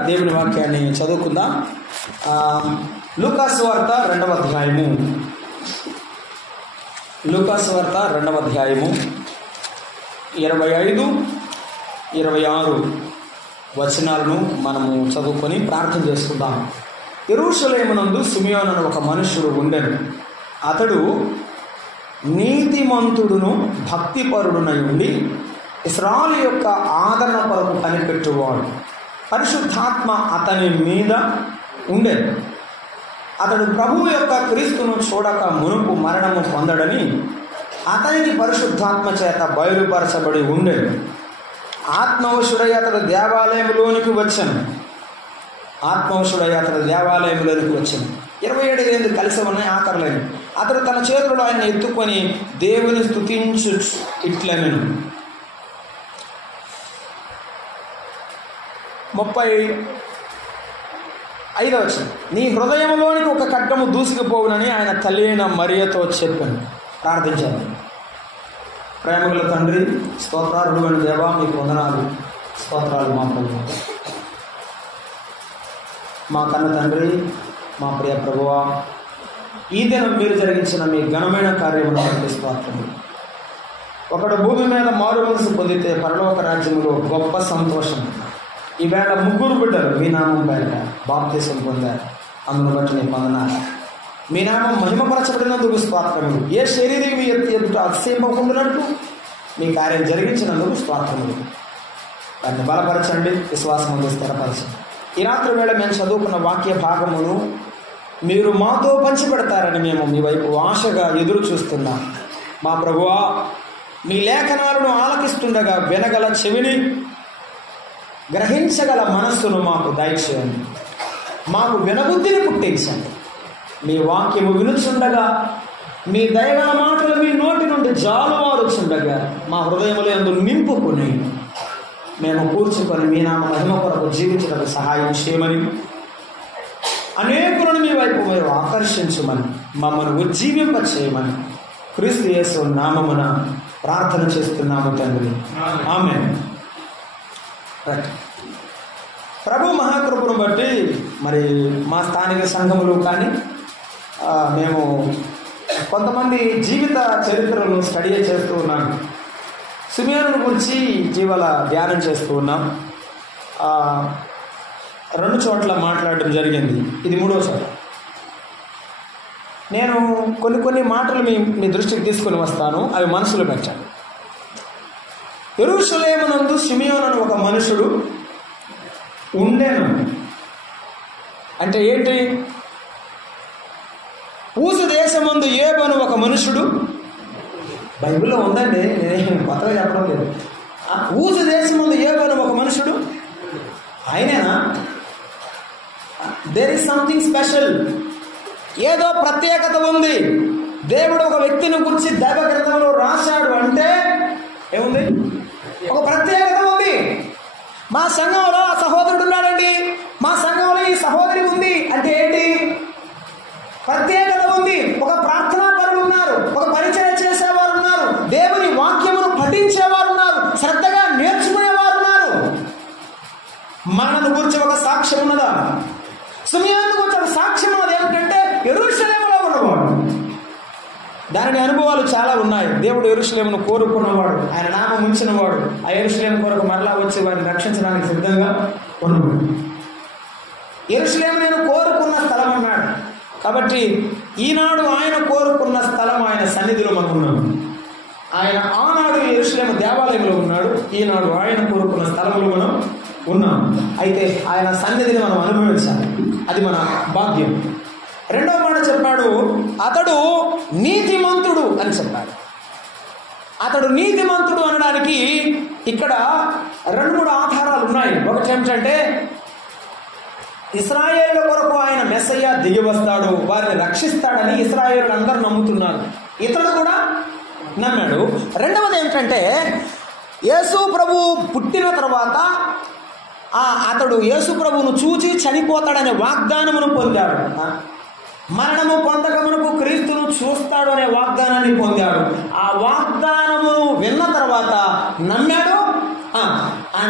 దేవుని వాక్యాన్ని చదువుకుందాం. లూకాసు వార్త 2వ అధ్యాయము. లూకాసు వార్త 2వ అధ్యాయము 25, 26 వచనాలను మనము చదువుకొని ప్రార్థన చేసుకుందాం. యెరూషలేమునందు సిమియోను అనే ఒక మనుష్యుడు ఉండెను. అతడు నీతిమంతుడును భక్తిపరుడునై ఉండి ఇశ్రాయేలు యొక్క ఆదరణ కొరకు కనిపెట్టువాడు. పరిశుద్ధాత్మ అతని మీద ఉండేది. అతడు ప్రభువు యొక్క క్రీస్తును చూడక మునుపు మరణము పొందడని అతనికి పరిశుద్ధాత్మ చేత బయలుపరచబడి ఉండేది. ఆత్మవశుడై అతడు దేవాలయంలోనికి వచ్చాను. 27 ఏళ్ళు కలిసి ఉన్నాయి ఆఖరులైన. అతడు తన చేతుల్లో ఆయన ఎత్తుకొని దేవుని స్తుతించు ఇట్లనెను. 35వ వచనం. నీ హృదయంలోనికి ఒక ఖడ్గము దూసుకుపోవునని ఆయన తల్లి అయిన మరియతో చెప్పాను. ప్రార్థించాను. ప్రేమగల తండ్రి, స్తోత్రాలు అని దేవా, మీకు వందనాలు, స్తోత్రాలు. మా ప్రభు, మా కన్న తండ్రి, మా ప్రియ ప్రభువా, ఈ దినం మీరు జరిగించిన మీ ఘనమైన కార్యములను స్తోత్రములు. ఒకడు భూమి మీద మారు మనసు పొందితే పరలోక రాజ్యములో గొప్ప సంతోషం. ఈవేళ 3 బిడ్డలు మీ నామం బయట బాప్తిసం పొందారు. అందును బట్టి నీ వందనాలు. మీ నామం మహిమపరచబడినందుకు స్తోత్రములు. ఏ శరీరం మీ ఎదుట అతిశయింపకుండానట్లు మీ కార్యం జరిగించినందుకు స్తోత్రములు. దాన్ని బలపరచండి, విశ్వాసం స్థిరపరచండి. ఈ రాత్రి వేళ మేము చదువుకున్న వాక్య భాగమును మీరు మాతో పంచిపెడతారని మేము మీ వైపు ఆశగా ఎదురు చూస్తున్నాం. మా ప్రభువా, మీ లేఖనాలను ఆలకిస్తుండగా వినగల చెవిని, గ్రహించగల మనస్సును మాకు దయచేయండి. మాకు వినబుద్ధిని పుట్టించండి. మీ వాక్యము వినుచుండగా మీ దయగల మాటలు మీ నోటి నుండి జాలువారుచుండగా మా హృదయములో యందు నింపుకుని మేము కూర్చుకొని మీ నామ మహిమ కొరకు జీవించడానికి సహాయం చేయమని, అనేకులను మీ వైపు మీరు ఆకర్షించమని, మమ్మల్ని ఉజ్జీవింప చేయమని క్రీస్తు యేసు నామమున ప్రార్థన చేస్తున్నాము తండ్రి, ఆమేన్. ప్రభు మహాకృపను బట్టి మరి మా స్థానిక సంఘములు కానీ మేము కొంతమంది జీవిత చరిత్రలను స్టడీ చేస్తూ ఉన్నాం. సిమియోను గురించి జీవాల ధ్యానం చేస్తూ ఉన్నాం. 2 చోట్ల మాట్లాడడం జరిగింది. ఇది 3వ చోట. నేను కొన్ని మాటలు మీ దృష్టికి తీసుకొని వస్తాను, అవి మనసులో పెట్టండి. యెరూషలేమునందు సిమియోను అనే ఒక మనుషుడు ఉండెను. అంటే ఏంటి? ఊసు దేశమందు ఏబను ఒక మనుషుడు, బైబిల్లో ఉందండి, నేను కొత్తగా చెప్పడం లేదు. ఊసు దేశమందు ఏబను ఒక మనుషుడు, ఆయనేనా? There is something special. ఏదో ప్రత్యేకత ఉంది. దేవుడు ఒక వ్యక్తిని గురించి దైవ గ్రంథంలో రాశాడు అంటే ఏముంది? ఒక ప్రత్యేకత ఉంది. మా సంఘంలో ఆ సహోదరుడు ఉన్నాడండి, మా సంఘంలో ఈ సహోదరి ఉంది అంటే ఏంటి? ప్రత్యేకత ఉంది. ఒక ప్రార్థనా పరులు ఉన్నారు, ఒక పరిచయం చేసేవారు ఉన్నారు, దేవుని వాక్యమును పఠించేవారు ఉన్నారు, శ్రద్ధగా నేర్చుకునేవారు ఉన్నారు. మనను గురించి ఒక సాక్ష్యం ఉన్నదా? సిమియోను గురించి ఒక సాక్ష్యం ఉన్నది. ఏమిటంటే యెరూషలేములో ఉన్నవాడు. దాని అనుభవాలు చాలా ఉన్నాయి. దేవుడు యెరూషలేమును కోరుకున్నవాడు, ఆయన నామం ఉంచినవాడు, ఆ యెరూషలేము కొరకు మరలా వచ్చి వారిని రక్షించడానికి సిద్ధంగా ఉన్నవాడు. యెరూషలేము నేను కోరుకున్న స్థలం అన్నాడు. కాబట్టి ఈనాడు ఆయన కోరుకున్న స్థలం ఆయన సన్నిధిలో మనం ఉన్నాం. ఆయన ఆనాడు యెరూషలేము దేవాలయంలో ఉన్నాడు, ఈనాడు ఆయన కోరుకున్న స్థలంలో మనం ఉన్నాం. అయితే ఆయన సన్నిధిని మనం అనుభవించాలి, అది మన భాగ్యం. 2వ మాట చెప్పాడు, అతడు నీతిమంతుడు అని చెప్పాడు. అతడు నీతిమంతుడు అనడానికి ఇక్కడ 2-3 ఆధారాలు ఉన్నాయి. ఒకటి ఏమిటంటే, ఇశ్రాయేలు కొరకు ఆయన మెస్సయ్య దిగి వస్తాడు, వారిని రక్షిస్తాడని ఇశ్రాయేలు అందరూ నమ్ముతున్నారు. ఇతడు కూడా నమ్మాడు. 2వది ఏమిటంటే, యేసు ప్రభు పుట్టిన తర్వాత అతడు యేసు ప్రభువును చూచి చనిపోతాడనే వాగ్దానమును పొందాడు. మరణము పొందకమునకు క్రీస్తును చూస్తాడు అనే వాగ్దానాన్ని పొందాడు. ఆ వాగ్దానమును విన్న తర్వాత నమ్మాడు. ఆ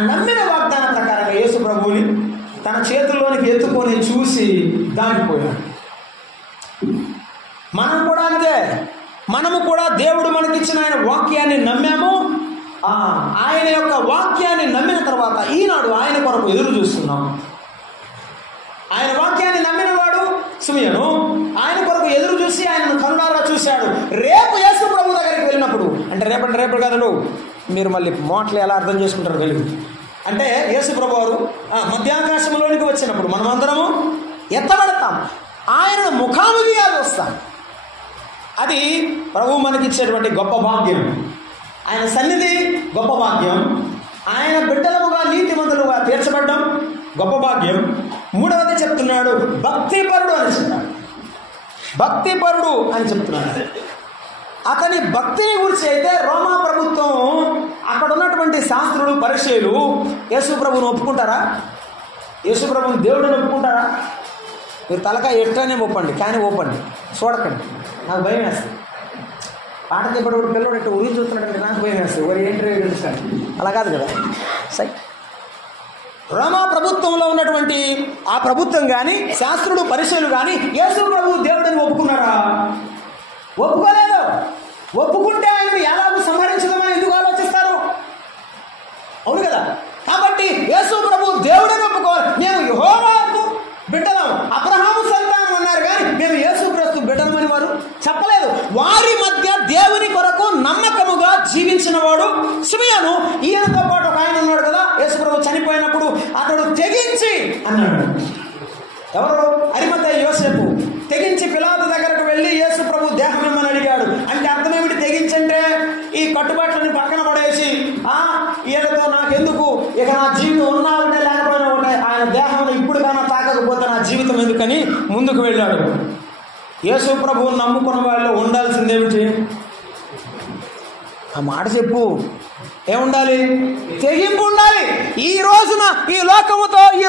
నమ్మిన వాగ్దానం ప్రకారంగా యేసు ప్రభువుని తన చేతుల్లోనికి ఎత్తుకొని చూసి దాటిపోయాడు. మనం కూడా అంతే. మనము కూడా దేవుడు మనకిచ్చిన ఆయన వాక్యాన్ని నమ్మాము. ఆయన యొక్క వాక్యాన్ని నమ్మిన తర్వాత ఈనాడు ఆయన కొరకు ఎదురు చూస్తున్నాం. ఆయన వాక్యాన్ని నమ్మిన వాడు సిమియోను ఆయన కొరకు ఎదురు చూసి ఆయనను కనులారా చూశాడు. రేపు యేసు ప్రభు దగ్గరికి వెళ్ళినప్పుడు, అంటే రేపటి కథలు మీరు మళ్ళీ మోట్లు ఎలా అర్థం చేసుకుంటారు తెలియదు. అంటే యేసు ప్రభు వారు మధ్యాకాశంలోనికి వచ్చినప్పుడు మనమందరము ఎత్తబడతాం, ఆయనను ముఖాముఖిగా చూస్తాం. అది ప్రభు మనకిచ్చేటువంటి గొప్ప భాగ్యం. ఆయన సన్నిధి గొప్ప భాగ్యం. ఆయన బిడ్డలముగా నీతిమంతులుగా తీర్చబడ్డం గొప్ప భాగ్యం. మూడవది చెప్తున్నాడు భక్తిపరుడు అని చెప్తాడు. భక్తిపరుడు అని చెప్తున్నాడు. అతని భక్తిని గురించి అయితే రోమా ప్రభుత్వం, అక్కడ ఉన్నటువంటి శాస్త్రులు పరిచయులు యేసు ప్రభువును ఒప్పుకుంటారా? యేసు ప్రభువుని దేవుడిని ఒప్పుకుంటారా? మీరు తలకాయ ఎట్టానే ఒప్పండి, కానీ ఒప్పండి, చూడకండి. నాకు భయం వేస్తుంది. పాట చెప్పేటప్పుడు పిల్లడు ఎట్టు ఉరి చూస్తున్నాడంటే నాకు భయం వేస్తుంది. ఎవరు ఏంటి తెలుస్తాడు, అలా కాదు కదా. సై రోమా ప్రభుత్వంలో ఉన్నటువంటి ఆ ప్రభుత్వం కానీ శాస్త్రులు పరిచయులు కానీ యేసు ప్రభువు దేవుడిని ఒప్పుకున్నారా? ఒప్పుకోలేదు. ఒప్పుకుంటే ఆయనను ఎలాగూ సంహరించదామని ఎందుకు ఆలోచిస్తారు? అవును కదా. కాబట్టి యేసు ప్రభు దేవుడిని ఒప్పుకోవాలి. మేము యెహోవాకు బిడ్డలం, అబ్రహాము సంతానం అన్నారు, కానీ మేము యేసు క్రీస్తు బిడ్డలమని వారు చెప్పలేదు. వారి మధ్య దేవుని కొరకు నమ్మకముగా జీవించిన వాడు సిమియోను. ఈయనతో పాటు ఒక ఆయన ఉన్నాడు కదా, యేసు ప్రభు చనిపోయినప్పుడు అతడు తెగించి అన్నాడు. ఎవరు? అరిమతయి యోసేపు తెగించి పిలాతు దగ్గరకు వెళ్ళి యేసు ప్రభు దేహం ఇమ్మని అడిగాడు. అంటే అర్థమేమిటి తెగించంటే? ఈ కట్టుబాట్లని పక్కన పడేసి వీళ్ళతో నాకెందుకు, ఇక నా జీవితం ఉన్నా ఉంటే లేకపోయినా ఉంటే ఆయన దేహం ఇప్పుడు కన్నా తాకకపోతే నా జీవితం ఎందుకని ముందుకు వెళ్ళాడు. యేసు ప్రభువుని నమ్ముకున్న వాళ్ళు ఉండాల్సిందేమిటి? ఆ మాట చెప్పు. ఏముండాలి? తెగింపు ఉండాలి. ఈ రోజున ఈ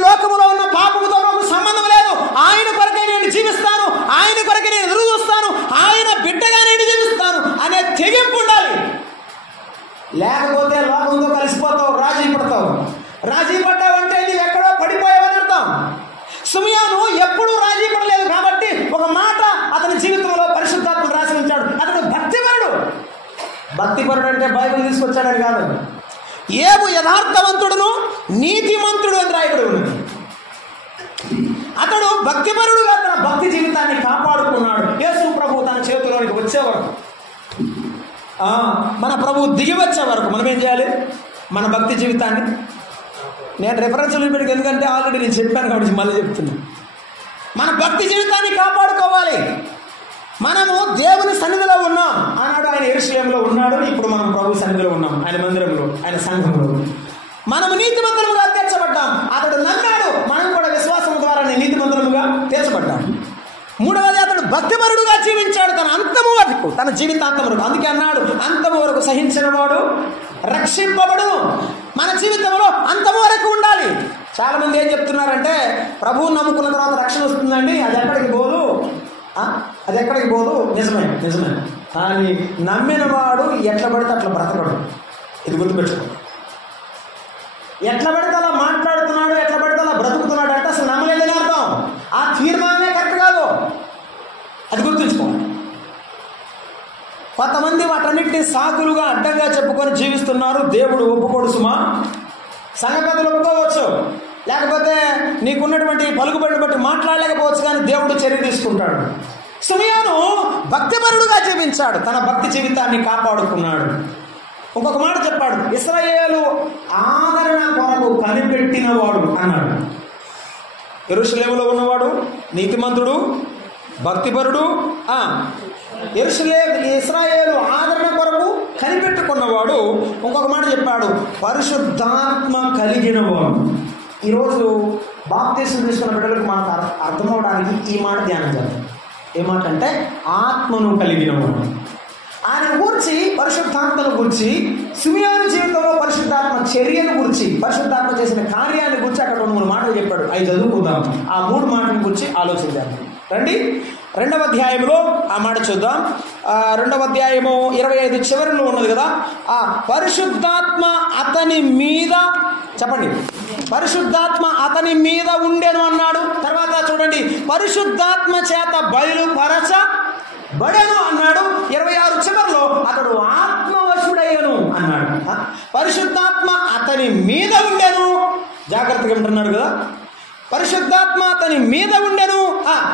లోకములో ఉన్న పాపముతో నాకు సంబంధం లేదు. ఆయన కొరకే నేను జీవిస్తాను, ఆయన కొరకే నేను ఎదురు చూస్తాను, ఆయన బిడ్డగా నేను జీవిస్తాను అనే తెగింపు ఉండాలి. లేకపోతే లోకంతో కలిసిపోతావు, రాజీ పడతావు. రాజీ పడ్డావంటే నీవు ఎక్కడో పడిపోయావని అర్థం. సిమియోను ఎప్పుడూ రాజీ పడలేదు కాబట్టి ఒక మాట అతని జీవితంలో పరిశుద్ధాత్మ రాసి ఉంచాడు. అతడు భక్తిపరుడు. భక్తిపరుడు అంటే బైబిల్ తీసుకొచ్చాడని కాదు. ఏబు యథార్థవంతుడును నీతిమంతుడు అని రాయబడి ఉన్నది. అతడు భక్తిపరుడుగా తన భక్తి జీవితాన్ని కాపాడుకున్నాడు. యేసు ప్రభు తన చేతిలోనికి వచ్చే వరకు, మన ప్రభు దిగి వచ్చే వరకు మనం ఏం చేయాలి? మన భక్తి జీవితాన్ని, నేను రెఫరెన్స్లు పెట్టి ఎందుకంటే ఆల్రెడీ నేను చెప్పాను కాబట్టి మళ్ళీ చెప్తున్నా, మన భక్తి జీవితాన్ని కాపాడుకోవాలి. మనము దేవుని సన్నిధిలో ఉన్నాం. ఆనాడు ఆయన యెరూషలేములో ఉన్నాడు, ఇప్పుడు మనం ప్రభు సన్నిధిలో ఉన్నాం, ఆయన మందిరంలో, ఆయన సంఘంలో. మనము నీతిమంతులుగా తీర్చబడ్డాం. అతడు నమ్మాడు, మనం కూడా విశ్వాసం ద్వారా నీతిమంతులుగా తీర్చబడ్డాం. మూడవది, అతడు భక్తిపరుడుగా జీవించాడు తన అంతము వరకు, తన జీవితాంతం వరకు. అందుకే అన్నాడు, అంతము వరకు సహించిన వాడు రక్షింపబడు. మన జీవితంలో అంతము వరకు ఉండాలి. చాలా మంది ఏం చెప్తున్నారంటే, ప్రభువు నమ్ముకున్న తర్వాత రక్షణ వస్తుందండి, అది ఎక్కడికి పోదు, అది ఎక్కడికి పోదు. నిజమే. కానీ నమ్మిన వాడు ఎట్లా పడితే అట్లా బ్రతకడు. ఇది గుర్తుపెట్టుకో. ఎట్లా పడితే అలా మాట్లాడుతున్నాడు, ఎట్లా పడితే అలా బ్రతుకుతున్నాడు అంటే అసలు నమ్మలేదని అర్థం. ఆ తీర్మానమే కరెక్ట్ కాదు, అది గుర్తుంచుకోవాలి. కొంతమంది వాటన్నిటిని సాకులుగా అడ్డంగా చెప్పుకొని జీవిస్తున్నారు. దేవుడు ఒప్పుకోడు సుమా. సంఘ పెద్దలు ఒప్పుకోవచ్చు, లేకపోతే నీకున్నటువంటి పలుకుబడిని బట్టి మాట్లాడలేకపోవచ్చు, కానీ దేవుడు చర్య తీసుకుంటాడు. సిమియోను భక్తిపరుడుగా జీవించాడు, తన భక్తి జీవితాన్ని కాపాడుకున్నాడు. ఇంకొక మాట చెప్పాడు, ఇశ్రాయేలు ఆదరణ కొరకు కనిపెట్టినవాడు అన్నాడు. యెరూషలేములో ఉన్నవాడు నీతిమంతుడు, భక్తిపరుడు. ఇశ్రాయేలు ఆదరణ కొరకు కనిపెట్టుకున్నవాడు. ఇంకొక మాట చెప్పాడు, పరిశుద్ధాత్మ కలిగినవాడు. ఈరోజు బాప్తీసం తీసుకున్న బిడ్డలకు మనకు అర్థమవడానికి ఈ మాట ధ్యానం చేద్దాం. ఏమాట అంటే ఆత్మను కలిగినవాడు. ఆయన గురించి, పరిశుద్ధాత్మను గురించి, సిమియోను జీవితంలో పరిశుద్ధాత్మ చర్యను గురించి, పరిశుద్ధాత్మ చేసిన కార్యాన్ని గురించి అక్కడ 2-3 మాటలు చెప్పాడు. అవి చదువుకుందాం. ఆ 3 మాటల గురించి ఆలోచిద్దాం. రండి, 2వ అధ్యాయంలో ఆ మాట చూద్దాం. 2వ అధ్యాయము 25 చివరిలో ఉన్నది కదా. ఆ పరిశుద్ధాత్మ అతని మీద, చెప్పండి, పరిశుద్ధాత్మ అతని మీద ఉండెను అన్నాడు. తర్వాత చూడండి, పరిశుద్ధాత్మ చేత బయలుపరచబడెను అన్నాడు. 26 చివరిలో అతడు ఆత్మవశుడయ్యను అన్నాడు. పరిశుద్ధాత్మ అతని మీద ఉండెను, జాగ్రత్తగా ఉంటున్నాడు కదా. పరిశుద్ధాత్మ అతని మీద ఉండెను.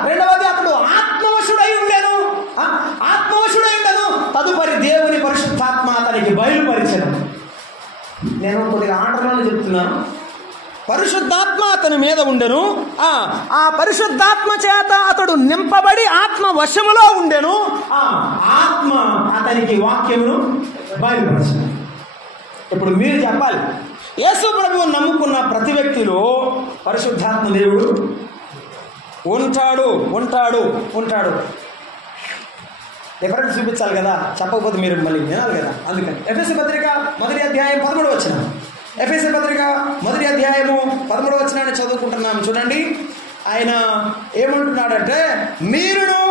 రెండవది, అతడు ఆత్మవశుడై ఉండెను. ఆత్మవశుడై ఉండెను. తదుపరి దేవుని పరిశుద్ధాత్మ అతనికి బయలుపరిచెను. నేను కొద్దిగా ఆటలోనే చెప్తున్నాను. పరిశుద్ధాత్మ అతని మీద ఉండెను. ఆ పరిశుద్ధాత్మ చేత అతడు నింపబడి ఆత్మ వశములో ఉండెను. ఆత్మ అతనికి వాక్యమును బయలుపరచెను. ఇప్పుడు మీరు చెప్పాలి, యేసు ప్రభువు నమ్ముకున్న ప్రతి వ్యక్తిలో పరిశుద్ధాత్మ దేవుడు ఉంటాడు ఉంటాడు ఉంటాడు. డిఫరెన్స్ చూపించాలి కదా, చెప్పకపోతే మీరు మళ్ళీ వినాలి కదా. అందుకని ఎఫెసీ పత్రిక 1వ అధ్యాయం 13వ వచనం, ఎఫెసీ పత్రిక 1వ అధ్యాయము 13వ వచనాన్ని చదువుకుంటున్నాము. చూడండి, ఆయన ఏమంటున్నాడంటే, మీరును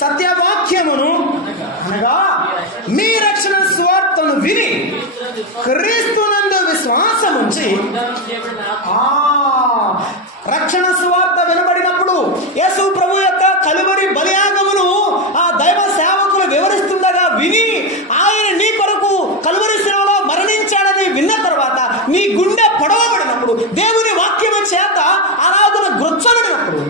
సత్యవాక్యమును అనగా మీ రక్షణ సువార్తను విని క్రీస్తునందు విశ్వాసం ఉంచి. రక్షణ సువార్త వినబడినప్పుడు యేసు ప్రభు యొక్క కలువరి బలియాగమును ఆ దైవ సేవకులు వివరిస్తుండగా విని, ఆయన నీ కొరకు కలువరి శిలువలో మరణించాడని విన్న తర్వాత నీ గుండె పొడవబడినప్పుడు, దేవుని వాక్యము చేత ఆరాధన గుర్చబడినప్పుడు,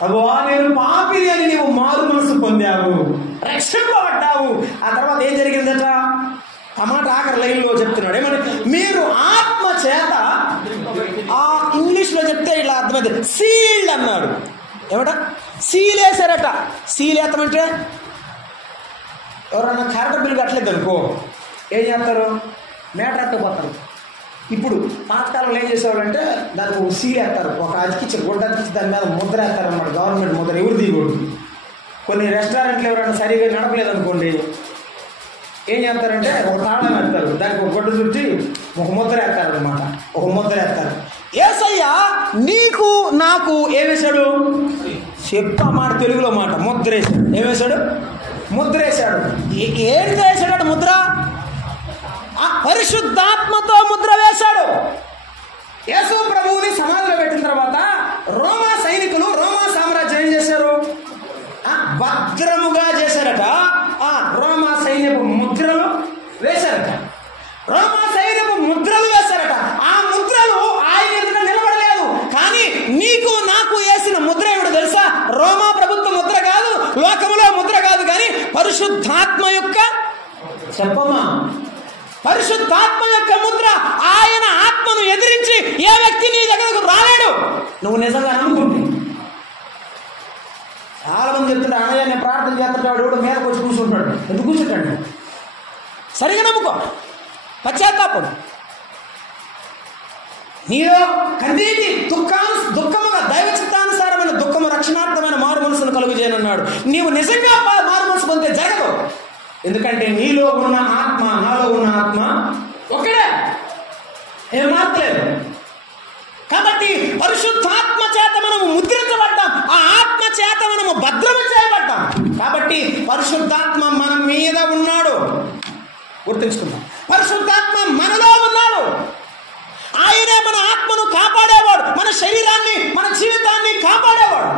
ప్రభువా నేను పాపిని అని నీవు మారు మనసు పొందావు, రక్షింపబడ్డావు. ఆ తర్వాత ఏం జరిగిందట? ఆ మాట ఆఖరి లైన్లో చెప్తున్నాడు. ఏమని? మీరు ఆత్మ చేత, ఆ ఇంగ్లీష్లో చెప్తే ఇలా అర్థమైంది, సీల్డ్ అన్నాడు. ఏమట? సీల్ వేసారట. సీల్ వేస్తామంటే ఎవరన్నా కరెంట్ బిల్ కట్టలేదు అనుకో, ఏం చేస్తారు? మేటర్ అట్టపోతారు. ఇప్పుడు పాతకాలంలో ఏం చేసేవాళ్ళంటే దానికి ఒక సీల్ వేస్తారు, ఒక అతికిచ్చి గుడ్డ అతికిచ్చి దాని మీద ముద్ర వేస్తారు అన్నమాట. గవర్నమెంట్ ముద్ర ఎవరు దిగకూడదు. కొన్ని రెస్టారెంట్లు ఎవరైనా సరిగా నడపలేదు అనుకోండి, ఏం చేస్తారంటే ఒక తాళం వేస్తారు, దానికి ఒక గుడ్డ చుట్టి ఒక ముద్ర వేస్తారు అనమాట. ఒక ముద్ర వేస్తారు. యేసయ్య నీకు నాకు ఏమేశాడు? చెప్ప మాట, తెలుగులో మాట, ముద్ర వేశాడు. ఏమేశాడు? ముద్ర వేశాడు. ఏంటి వేశాడు ముద్ర? పరిశుద్ధాత్మతో ముద్ర వేశాడు. యేసు ప్రభువుని సమాధిలో పెట్టిన తర్వాత రోమా సైనికులు, రోమా సామ్రాజ్యం ఏం చేశారు? భద్రముగా చేశారట. రోమా సైన్యపు ముద్రలు వేశారట. రోమా సైన్యపు ముద్రలు వేశారట. ఆ ముద్రలు ఆయన ఎదుట నిలబడలేదు. కానీ నీకు నాకు వేసిన ముద్ర ఏమిటో తెలుసా? రోమా ప్రభుత్వ ముద్ర కాదు, లోకములో ముద్ర కాదు, కానీ పరిశుద్ధాత్మ యొక్క, చెప్పమా, పరిశుద్ధాత్మ యొక్క ముద్ర. ఆయన ఆత్మను ఎదిరించి ఏ వ్యక్తి నీ దగ్గరకు రాలేడు, నువ్వు నిజంగా నమ్ముకుంటే. చాలా మంది చెప్తుంటాడు, అన్నయ్య నేను ప్రార్థన చేస్తుంటాడు, ఎవడు మీదకి వచ్చి కూర్చుంటాడు. ఎందుకు కూర్చుంటాడు? సరిగా నమ్ముకో, పశ్చాత్తాపడు. నీలో కన్నీటి దుఃఖముగా దైవ చిత్తానుసారమైన దుఃఖము రక్షణార్థమైన మారు మనసును కలుగు చేయనున్నాడు. నీవు నిజంగా మారు మనసు పొందితే జరగదు. ఎందుకంటే నీలో ఉన్న ఆత్మ, నాలో ఉన్న ఆత్మ ఒక్కడే, ఏం మార్చలేదు. కాబట్టి పరిశుద్ధాత్మ చేత మనము ముద్రించబడ్డాం, ఆ ఆత్మ చేత మనము భద్రము చేయబడ్డాం. కాబట్టి పరిశుద్ధాత్మ మన మీద ఉన్నాడు, గుర్తుంచుకుందాం. పరిశుద్ధాత్మ మనలో ఉన్నాడు. ఆయనే మన ఆత్మను కాపాడేవాడు, మన శరీరాన్ని, మన జీవితాన్ని కాపాడేవాడు.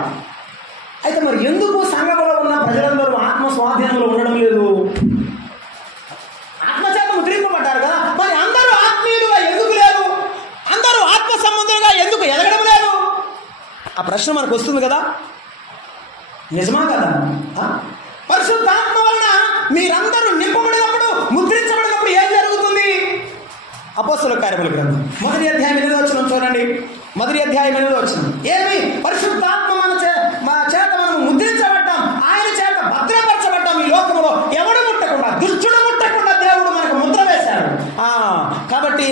అయితే మరి ఎందుకు సంఘంలో ఉన్న ప్రజలందరూ ఆత్మ స్వాధీనంలో ఉండడం లేదు? ఆత్మచేత ముద్రింపబడ్డారు కదా, మరి అందరూ ఆత్మీయులుగా ఎందుకు లేదు? అందరూ ఆత్మ సంబంధులుగా ఎందుకు ఎదగడం లేదు? ఆ ప్రశ్న మనకు వస్తుంది కదా, నిజమా కదా? పరిశుద్ధాత్మ వలన మీరందరూ నింపబడినప్పుడు, ముద్రించబడినప్పుడు ఏం జరుగుతుంది? అపోస్తలుల కార్యముల గ్రంథం 1వ అధ్యాయం 8వ వచనం చూడండి. 1వ అధ్యాయం 8వ వచనం. ఏమి? పరిశుద్ధాత్మ మా చేత మనం ముద్రించబడ్డాం, ఆయన చేత భద్రపరచబడ్డాం. ఈ లోకంలో ఎవడు ముట్టకుండా, దుష్టుడు ముట్టకుండా దేవుడు మనకు ముద్ర వేశాడు. కాబట్టి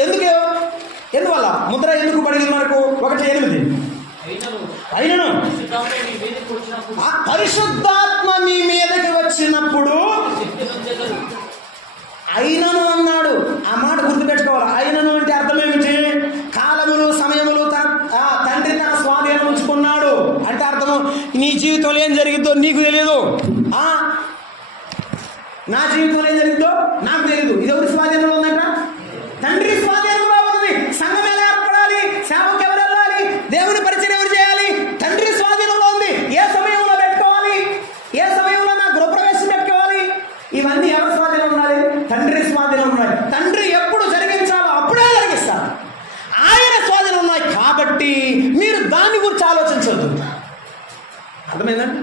ఎందువల్ల ముద్ర ఎందుకు పడింది మనకు? 1:8. అయినను పరిశుద్ధాత్మ మీ మీదకి వచ్చినప్పుడు, అయినను అన్నాడు. ఆ మాట గుర్తుపెట్టుకోవాలి. అయినను అంటే అర్థం ఏమిటి? కాలములు, సమయములు తండ్రి తన స్వాధీనం ఉంచుకున్నాడు అంటే అర్థము, నీ జీవితంలో ఏం జరిగిద్దో నీకు తెలియదు, నా జీవితంలో ఏం జరిగిద్దో నాకు తెలియదు. ఇది ఎవరి స్వాధీనంలో ఉందంట? తండ్రి స్వాధీనంలో ఉన్నది. సంఘం ఎలా ఏర్పడాలి? మీరు దాని గురించి ఆలోచించవద్దు. అర్థమైందండి?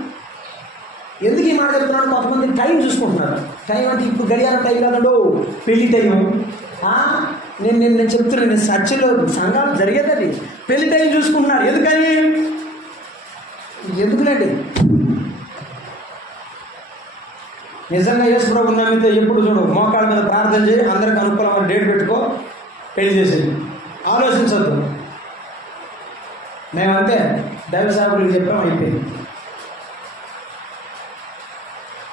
ఎందుకు ఈ మాట చెప్తున్నాడు? కొంతమంది టైం చూసుకుంటున్నారు. టైం అంటే ఇప్పుడు గడియారం టైం కాదండో, పెళ్లి టైం. నేను చెప్తున్నాను, నేను చర్చిలో సంఘాలు జరిగేదండి, పెళ్లి టైం చూసుకుంటున్నారు. ఎందుకని? ఎందుకులేండి, నిజంగా యేసు ప్రభు నమ్మితే ఎప్పుడు చూడు, మోకాళ్ళ మీద ప్రార్థన చేయి, అందరికి అనుకూలమైన డేట్ పెట్టుకో, పెళ్లి చేసేది. ఆలోచించద్దు. మేమంతే దైవ సేవకులకు చెప్పాం, అయిపోయింది.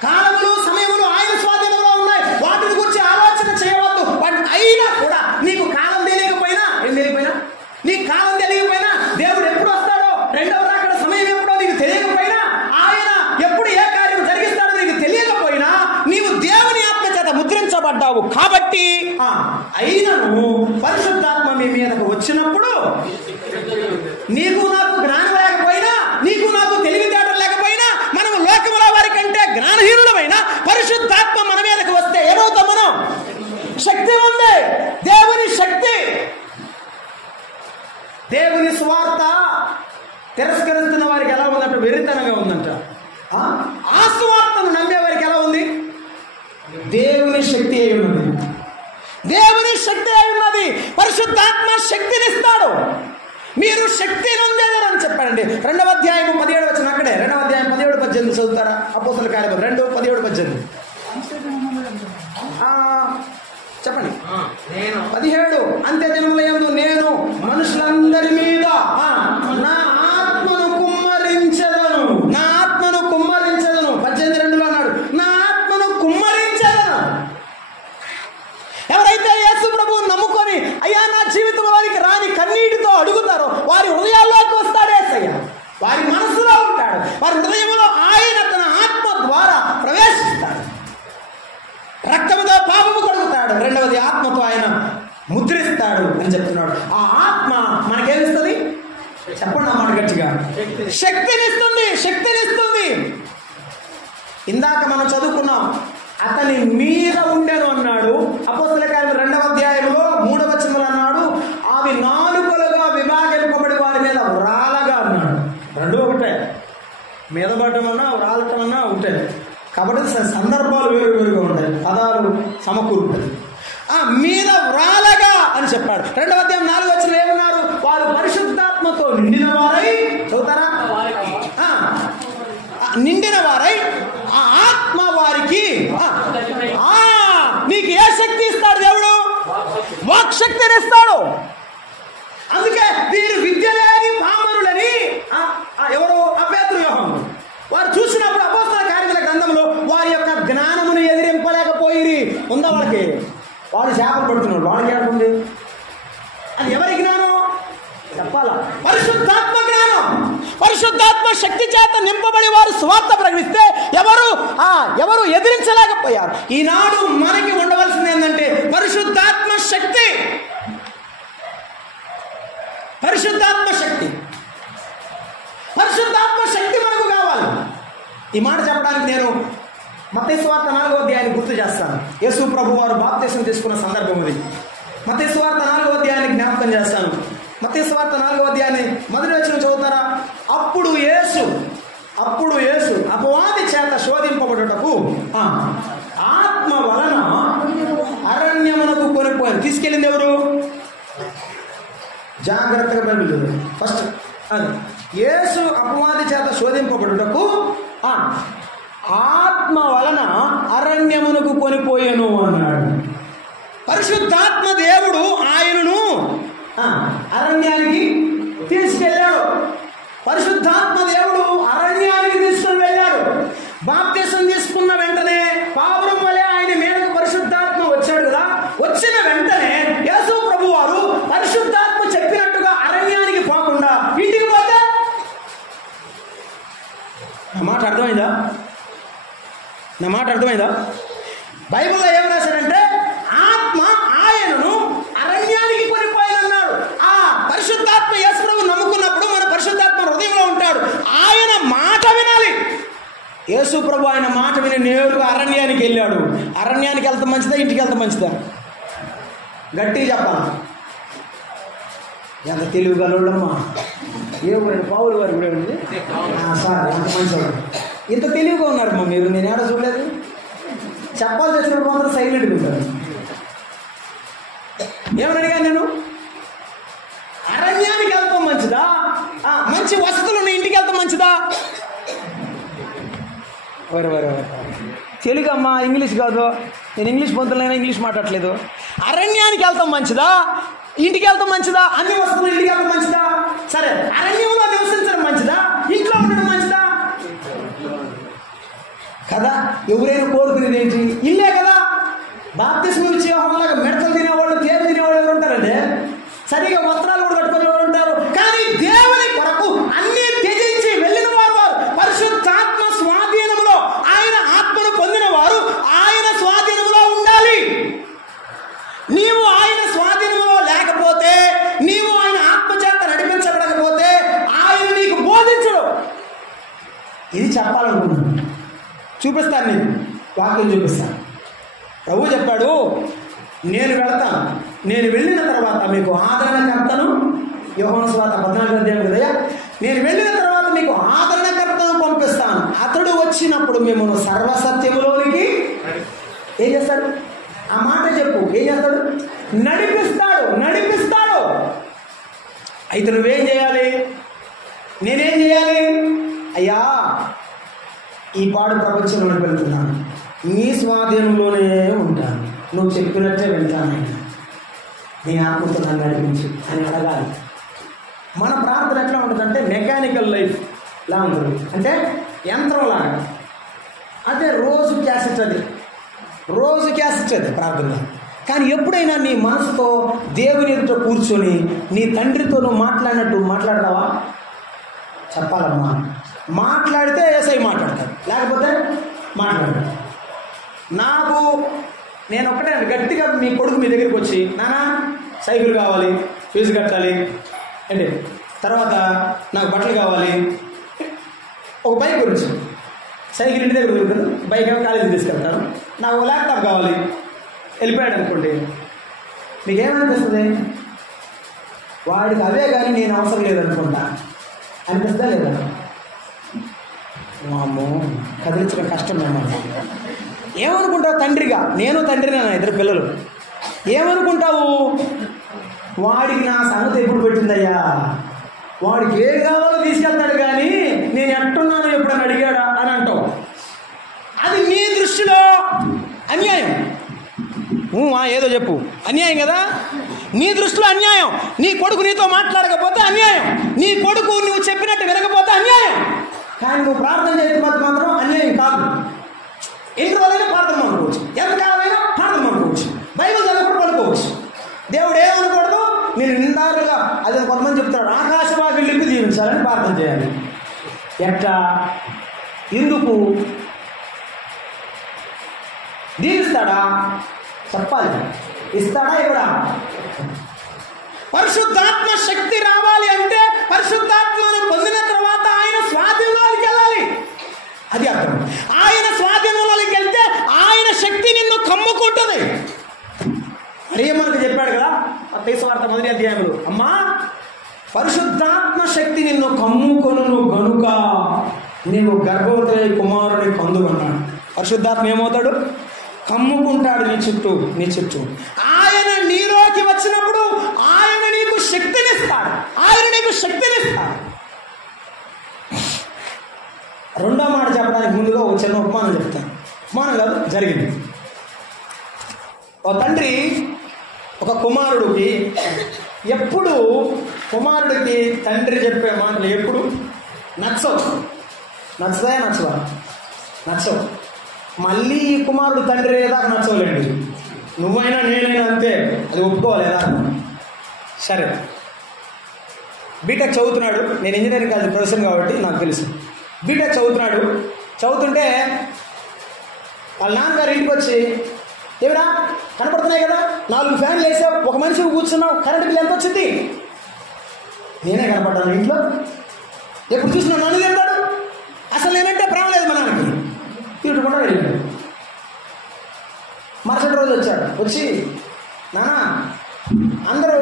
కాలములు సమయములు ఆయన స్వాధీనంలో ఉన్నాయి, వాటిని గురించి ఆలోచన చేయవద్దు. అయినా కూడా నీకు కాలం తెలియకపోయినా, నీకు కాలం తెలియకపోయినా, దేవుడు ఎప్పుడు వస్తాడో, రెండవ రాకడ సమయం ఎప్పుడో నీకు తెలియకపోయినా, ఆయన ఎప్పుడు ఏ కార్యం జరిగిస్తాడో నీకు తెలియకపోయినా, నీవు దేవుని ఆత్మ చేత ముద్రించబడ్డావు కాబట్టి అయినను పరిశుద్ధాత్మ మీ మీదకు వచ్చినప్పుడు నీకు నాకు జ్ఞానం లేకపోయినా, నీకు నాకు తెలివితేటలు లేకపోయినా, మనం లోకముల వారి కంటే జ్ఞానహీనులమైన పరిశుద్ధాత్మ మన మీదకు వస్తే ఏమవుతాం? మనం శక్తి ఉంది, దేవుని శక్తి. దేవుని స్వార్థ తిరస్కరిస్తున్న వారికి ఎలా ఉందంట? వెర్రితనంగా ఉందంట. ఆ స్వార్థను నమ్మే వారికి ఎలా ఉంది? దేవుని శక్తి అయి ఉన్నది, దేవుని శక్తి అయి ఉన్నది. పరిశుద్ధాత్మ శక్తినిస్తాడు. మీరు శక్తి నొందేదరని చెప్పండి. 2వ అధ్యాయం 17 వచ్చిన అక్కడే 2వ అధ్యాయం 17-18 చదువుతారా? అపోస్తల కార్యము 2:17-18 చెప్పండి. 17 అంత్య దినములందు నేను మనుషులందరి మీద నా ఆత్మను కుమ్మరించెదను, నా ఆత్మను కుమ్మరించెదను. 18:2 అన్నాడు, నా ఆత్మను కుమ్మరించెదను. ఎవరైతే యేసు ప్రభువు నమ్ముకొని అయ్యా నా జీవితంలోనికి రాని కన్నీటితో అడుగుతారో వారి హృదయాల్లోకి వస్తాడు యేసయ్య. వారి మనసులో ఉంటాడు, వారి హృదయంలో ఆయన తన ఆత్మ ద్వారా ప్రవేశిస్తాడు. రక్తముతో పాపము కడుగుతాడు, రెండవది ఆత్మతో ఆయన ముద్రిస్తాడు అని చెప్తున్నాడు. ఆ ఆత్మ మనకేమిస్తుంది? చెప్పండి ఆ మాట గట్టిగా. శక్తినిస్తుంది, శక్తినిస్తుంది. ఇందాక మనం చదువుకున్నాం, అతని మీద ఉండెను అన్నాడు. అపోస్తల కార్యము 2వ అధ్యాయంలో 3వ వచనంలో అన్నాడు, అవి నాలుకలుగా విభాగింపబడి వారి మీద వ్రాలగా అన్నాడు. రెండు ఒకటే, మీద పడటం అన్నా వ్రాలటం అన్నా ఒకటే. కాబట్టి సందర్భాలు వేరువేరుగా ఉంటాయి, పదాలు సమకూరుతాయి. మీద వ్రాలగా అని చెప్పాడు. 2వ అధ్యాయం 4వ వచనంలో ఏమన్నారు? వారు పరిశుద్ధాత్మతో నిండిన వారై, చదువుతారా? నిండిన వారై ఆ ఆత్మ వారికి నీకు ఏ శక్తి ఇస్తాడు? దేవుడు వాక్ శక్తిని ఇస్తాడు. అందుకే వీరు విద్య లేని పామరులని ఎవరు? పేతురు, యోహాను వారు చూసినప్పుడు అపోస్తల కార్యముల గ్రంథంలో వారి యొక్క జ్ఞానమును ఎదిరింపలేకపోయిరి. ఉందా వాళ్ళకి? వాడు చేపలు పడుతున్నాడు, వాళ్ళకి ఏడుంది? అది ఎవరి జ్ఞానం చెప్పాలా? పరిశుద్ధాత్మ జ్ఞానం. పరిశుద్ధాత్మ శక్తి చేత నింపబడి వారు స్వార్థ ప్రకటిస్తే ఎవరు ఎదిరించలేకపోయారు. ఈనాడు మనకి ఉండవలసింది ఏంటంటే పరిశుద్ధాత్మ శక్తి. పరిశుద్ధాత్మ శక్తి, పరిశుద్ధాత్మ శక్తి మనకు కావాలి. ఈ మాట చెప్పడానికి నేను మత్తయి సువార్త 4వ అధ్యాయాన్ని గుర్తు చేస్తాను. యేసు ప్రభు వారు బాప్తిసం తీసుకున్న సందర్భం ఇది. మత్తయి సువార్త 4వ అధ్యాయాన్ని జ్ఞాపకం చేస్తాను. మత్తయి సువార్త 4వ అధ్యాయాన్ని మొదటి వచనం చదువుతారా? అప్పుడు యేసు అపవాది చేత శోధింపబడుటకు ఆత్మ వలన అరణ్యమునకు కొనిపోయాను. తీసుకెళ్ళింది ఎవరు? జాగ్రత్తగా బైబిల్ చదువు ఫస్ట్. అది యేసు అపవాది చేత శోధింపబడుటకు ఆత్మ వలన అరణ్యమునకు కొనిపోయాను అన్నాడు. పరిశుద్ధాత్మ దేవుడు ఆయనను అరణ్యానికి తీసుకెళ్ళాడు. పరిశుద్ధాత్మ దేవుడు అరణ్యానికి తీసుకుని వెళ్ళాడు. బాప్తిసం తీసుకున్న వెంటనే పావురం వలె ఆయన మీదకు పరిశుద్ధాత్మ వచ్చాడు కదా. వచ్చిన వెంటనే యేసు ప్రభు వారు పరిశుద్ధాత్మ చెప్పినట్టుగా అరణ్యానికి పోకుండా ఇంటికి పోతే, నా మాట అర్థమైందా? బైబిల్లో ఏం రాశారంటే ఆత్మ ఆయనను అరణ్యానికి కొనిపోయినన్నాడు. ఆ పరిశుద్ధాత్మ యేసు ప్రభువు నమ్ముకున్నప్పుడు మన పరిశుద్ధాత్మ హృదయంలో ఉంటాడు. ఆయన మాట వినాలి. యేసు ప్రభు ఆయన మాట విని నేరుగా అరణ్యానికి వెళ్ళాడు. అరణ్యానికి వెళ్తే మంచిదా, ఇంటికి వెళ్తే మంచిదా? గట్టిగా చెప్పాలి. ఎంత తెలివిగలమ్మా. ఏ ఊరండి? పావులు వారి కూడా ఉంది. సార్ అంత మంచివాడు. ఇంత తెలివిగా ఉన్నారు మీరు, నేను ఏడా చూడలేదు. చెప్పాల్సి వచ్చినప్పుడు మాత్రం సైలెంట్గా ఉంటారు. ఏమని అడిగాను నేను? అరణ్యానికి వెళ్తాం మంచిదా, మంచి వసతులు ఉన్న ఇంటికి వెళ్తాం మంచిదా? తెలుగు అమ్మా, ఇంగ్లీష్ కాదు. నేను ఇంగ్లీష్ పొందులైనా ఇంగ్లీష్ మాట్లాడట్లేదు. అరణ్యానికి వెళ్తాం మంచిదా, ఇంటికి వెళ్తాం మంచిదా? అన్ని వస్తువులు ఇంటికి వెళ్తాం మంచిదా? సరే, అరణ్యంలో నివసించడం మంచిదా, ఇంట్లో ఉండడం మంచిదా? కదా. ఎవరైనా కోరుకునేది ఏంటి? ఇల్లే కదా. బాప్తిస్మం ఇచ్చే వాళ్ళగా మెడతలు తినేవాళ్ళు, తేలు తినేవాళ్ళు ఎవరు ఉంటారండి? సరిగా వస్త్రాలు కూడా కట్టుకునే వాళ్ళు ఉంటారు. కానీ దేవుని కొరకు అన్ని త్యజించి వెళ్ళిన వారు పరిశుద్ధాత్మ స్వాధీనంలో, ఆయన ఆత్మను పొందిన వారు ఆయన స్వాధీనంలో ఉండాలి. నీవు ఆయన స్వాధీనంలో లేకపోతే, నీవు ఆయన ఆత్మచేత నడిపించబడకపోతే ఆయన నీకు బోధించడు. ఇది చెప్పాలనుకున్నాను. చూపిస్తాను, నేను వాక్యం చూపిస్తాను. ప్రభు చెప్పాడు, నేను వెళతాను, నేను వెళ్ళిన తర్వాత మీకు ఆదరణకర్తను, యోహాను సువార్త 14వ అధ్యాయం కదా, నేను వెళ్ళిన తర్వాత మీకు ఆదరణకర్తను పంపిస్తాను. అతడు వచ్చినప్పుడు మిమ్మల్ని సర్వసత్యములోనికి ఏం చేస్తాడు? ఆ మాట చెప్పు. ఏం చేస్తాడు? నడిపిస్తాడు. నడిపిస్తాడు. అయితే నువ్వేం చేయాలి? నేనేం చేయాలి? అయ్యా, ఈ పాడు ప్రపంచంలోకి వెళ్తున్నాను, నీ స్వాధీనంలోనే ఉంటాను, నువ్వు చెప్పినట్టే వెళ్తాను, నీ ఆత్మతో నన్ను నడిపించు అని అడగాలి. మన ప్రార్థన ఎట్లా ఉంటుందంటే మెకానికల్ లైఫ్ లా ఉంటుంది, అంటే యంత్రంలాగా. అదే రోజు క్యాసెట్, అది రోజు క్యాసెట్ అది ప్రార్థన. కానీ ఎప్పుడైనా నీ మనసుతో దేవుని ఎదుట కూర్చొని నీ తండ్రితో నువ్వు మాట్లాడినట్టు మాట్లాడతావా? చెప్పాలమ్మా. మాట్లాడితే ఏసై మాట్లాడతాడు, లేకపోతే మాట్లాడతాడు. నాకు నేను ఒక్కటే గట్టిగా మీ కొడుకు మీ దగ్గరికి వచ్చి, నాన్న సైకిల్ కావాలి, ఫీజు కట్టాలి అంటే, తర్వాత నాకు బట్టలు కావాలి, ఒక బైక్ గురించి, సైకిల్ ఇంటి దగ్గర దొరుకుతుంది, బైక్ ఏమో కాలేజీకి తీసుకెళ్తాను, నాకు ల్యాప్టాప్ కావాలి, వెళ్ళిపోయాడు అనుకోండి, మీకేమనిపిస్తుంది? వాడికి అవే కానీ నేను అవసరం లేదనుకుంటా అనిపిస్తుందా లేదా? మామూ కదిలించడం కష్టం అన్నమాట. ఏమనుకుంటావు తండ్రిగా? నేను తండ్రినా, నా ఇద్దరు పిల్లలు. ఏమనుకుంటావు? వాడికి నా సంగతి ఎప్పుడు పెట్టిందయ్యా, వాడికి ఏది కావాలో తీసుకెళ్తాడు, కానీ నేను ఎట్టున్నాను ఎప్పుడని అడిగాడా అని అంటావు. అది నీ దృష్టిలో అన్యాయం. ఏదో చెప్పు, అన్యాయం కదా. నీ దృష్టిలో అన్యాయం. నీ కొడుకు నీతో మాట్లాడకపోతే అన్యాయం, నీ కొడుకు నువ్వు చెప్పినట్టు వినకపోతే అన్యాయం. కానీ నువ్వు ప్రార్థన చేస్తే మాత్రం అన్యాయం కాదు. ఎన్ని రోజులైనా ప్రార్థన అనుకోవచ్చు, ఎంతకాలమైనా ప్రార్థన అనుకోవచ్చు, బైబిల్ చదవకుండా పడుకోవచ్చు. దేవుడు ఏమనకూడదు, నేను నిందారుగా, అదే కొంతమంది చెప్తాడు, ఆకాశవాకి లిపి జీవించాలని ప్రార్థన చేయాలి. ఎట్లా? ఎందుకు? దీవిస్తాడా? చెప్పాలి. ఇస్తాడా? ఇవ్వడా? పరిశుద్ధాత్మ శక్తి రావాలి అంటే పరిశుద్ధాత్మను పొందిన తర్వాత ఆయన స్వాధీనంలోకి వెళ్ళాలి. అది అర్థం. ఆయన స్వాధీనంలోకి వెళ్తే ఆయన శక్తి నిన్ను కమ్ముకుంటుంది. అదే మనకు చెప్పాడు కదా మత్తయి సువార్త 1వ అధ్యాయంలో, అమ్మా పరిశుద్ధాత్మ శక్తి నిన్ను కమ్ముకొనును గనుక నీవు గర్భవతి కుమారుని పొందుకున్నాడు. పరిశుద్ధాత్మ ఏమవుతాడు? కమ్ముకుంటాడు నీ చుట్టూ. ఆయన నీలోకి వచ్చినప్పుడు ఆయన నీకు శక్తినిస్తాడు. రెండో మాట చెప్పడానికి ముందుగా ఒక చిన్న ఉపమానం చెప్తాను. ఉపమానం కాదు, జరిగింది. ఒక తండ్రి ఒక కుమారుడికి ఎప్పుడు కుమారుడికి తండ్రి చెప్పే మాటలు ఎప్పుడు నచ్చవా? మళ్ళీ ఈ కుమారుడు తండ్రి ఏదాకా నచ్చవలేండి. నువ్వైనా నేనైనా అంతే, అది ఒప్పుకోవాలి ఏదా. సరే, బీటెక్ చదువుతున్నాడు. నేను ఇంజనీరింగ్ కాలేజ్ ప్రొఫెసర్ కాబట్టి నాకు తెలుసు. బీటెక్ చదువుతుంటే వాళ్ళ నాన్నగారు ఇంటికి వచ్చి, ఏమిరా కనపడుతున్నాయి కదా, 4 ఫ్యాన్లు వేసావు, ఒక మనిషికి కూర్చున్నావు, కరెంట్ బిల్ ఎంత వచ్చింది? నేనే కనపడ్డాను ఇంట్లో, ఎప్పుడు చూసినా నన్ను తింటాడు. అసలు నేనంటే ప్రేమ లేదు మా నాన్నకి. తిట్టుకుండా వెళ్ళాడు. మరుసటి రోజు వచ్చి, నాన్న అందరూ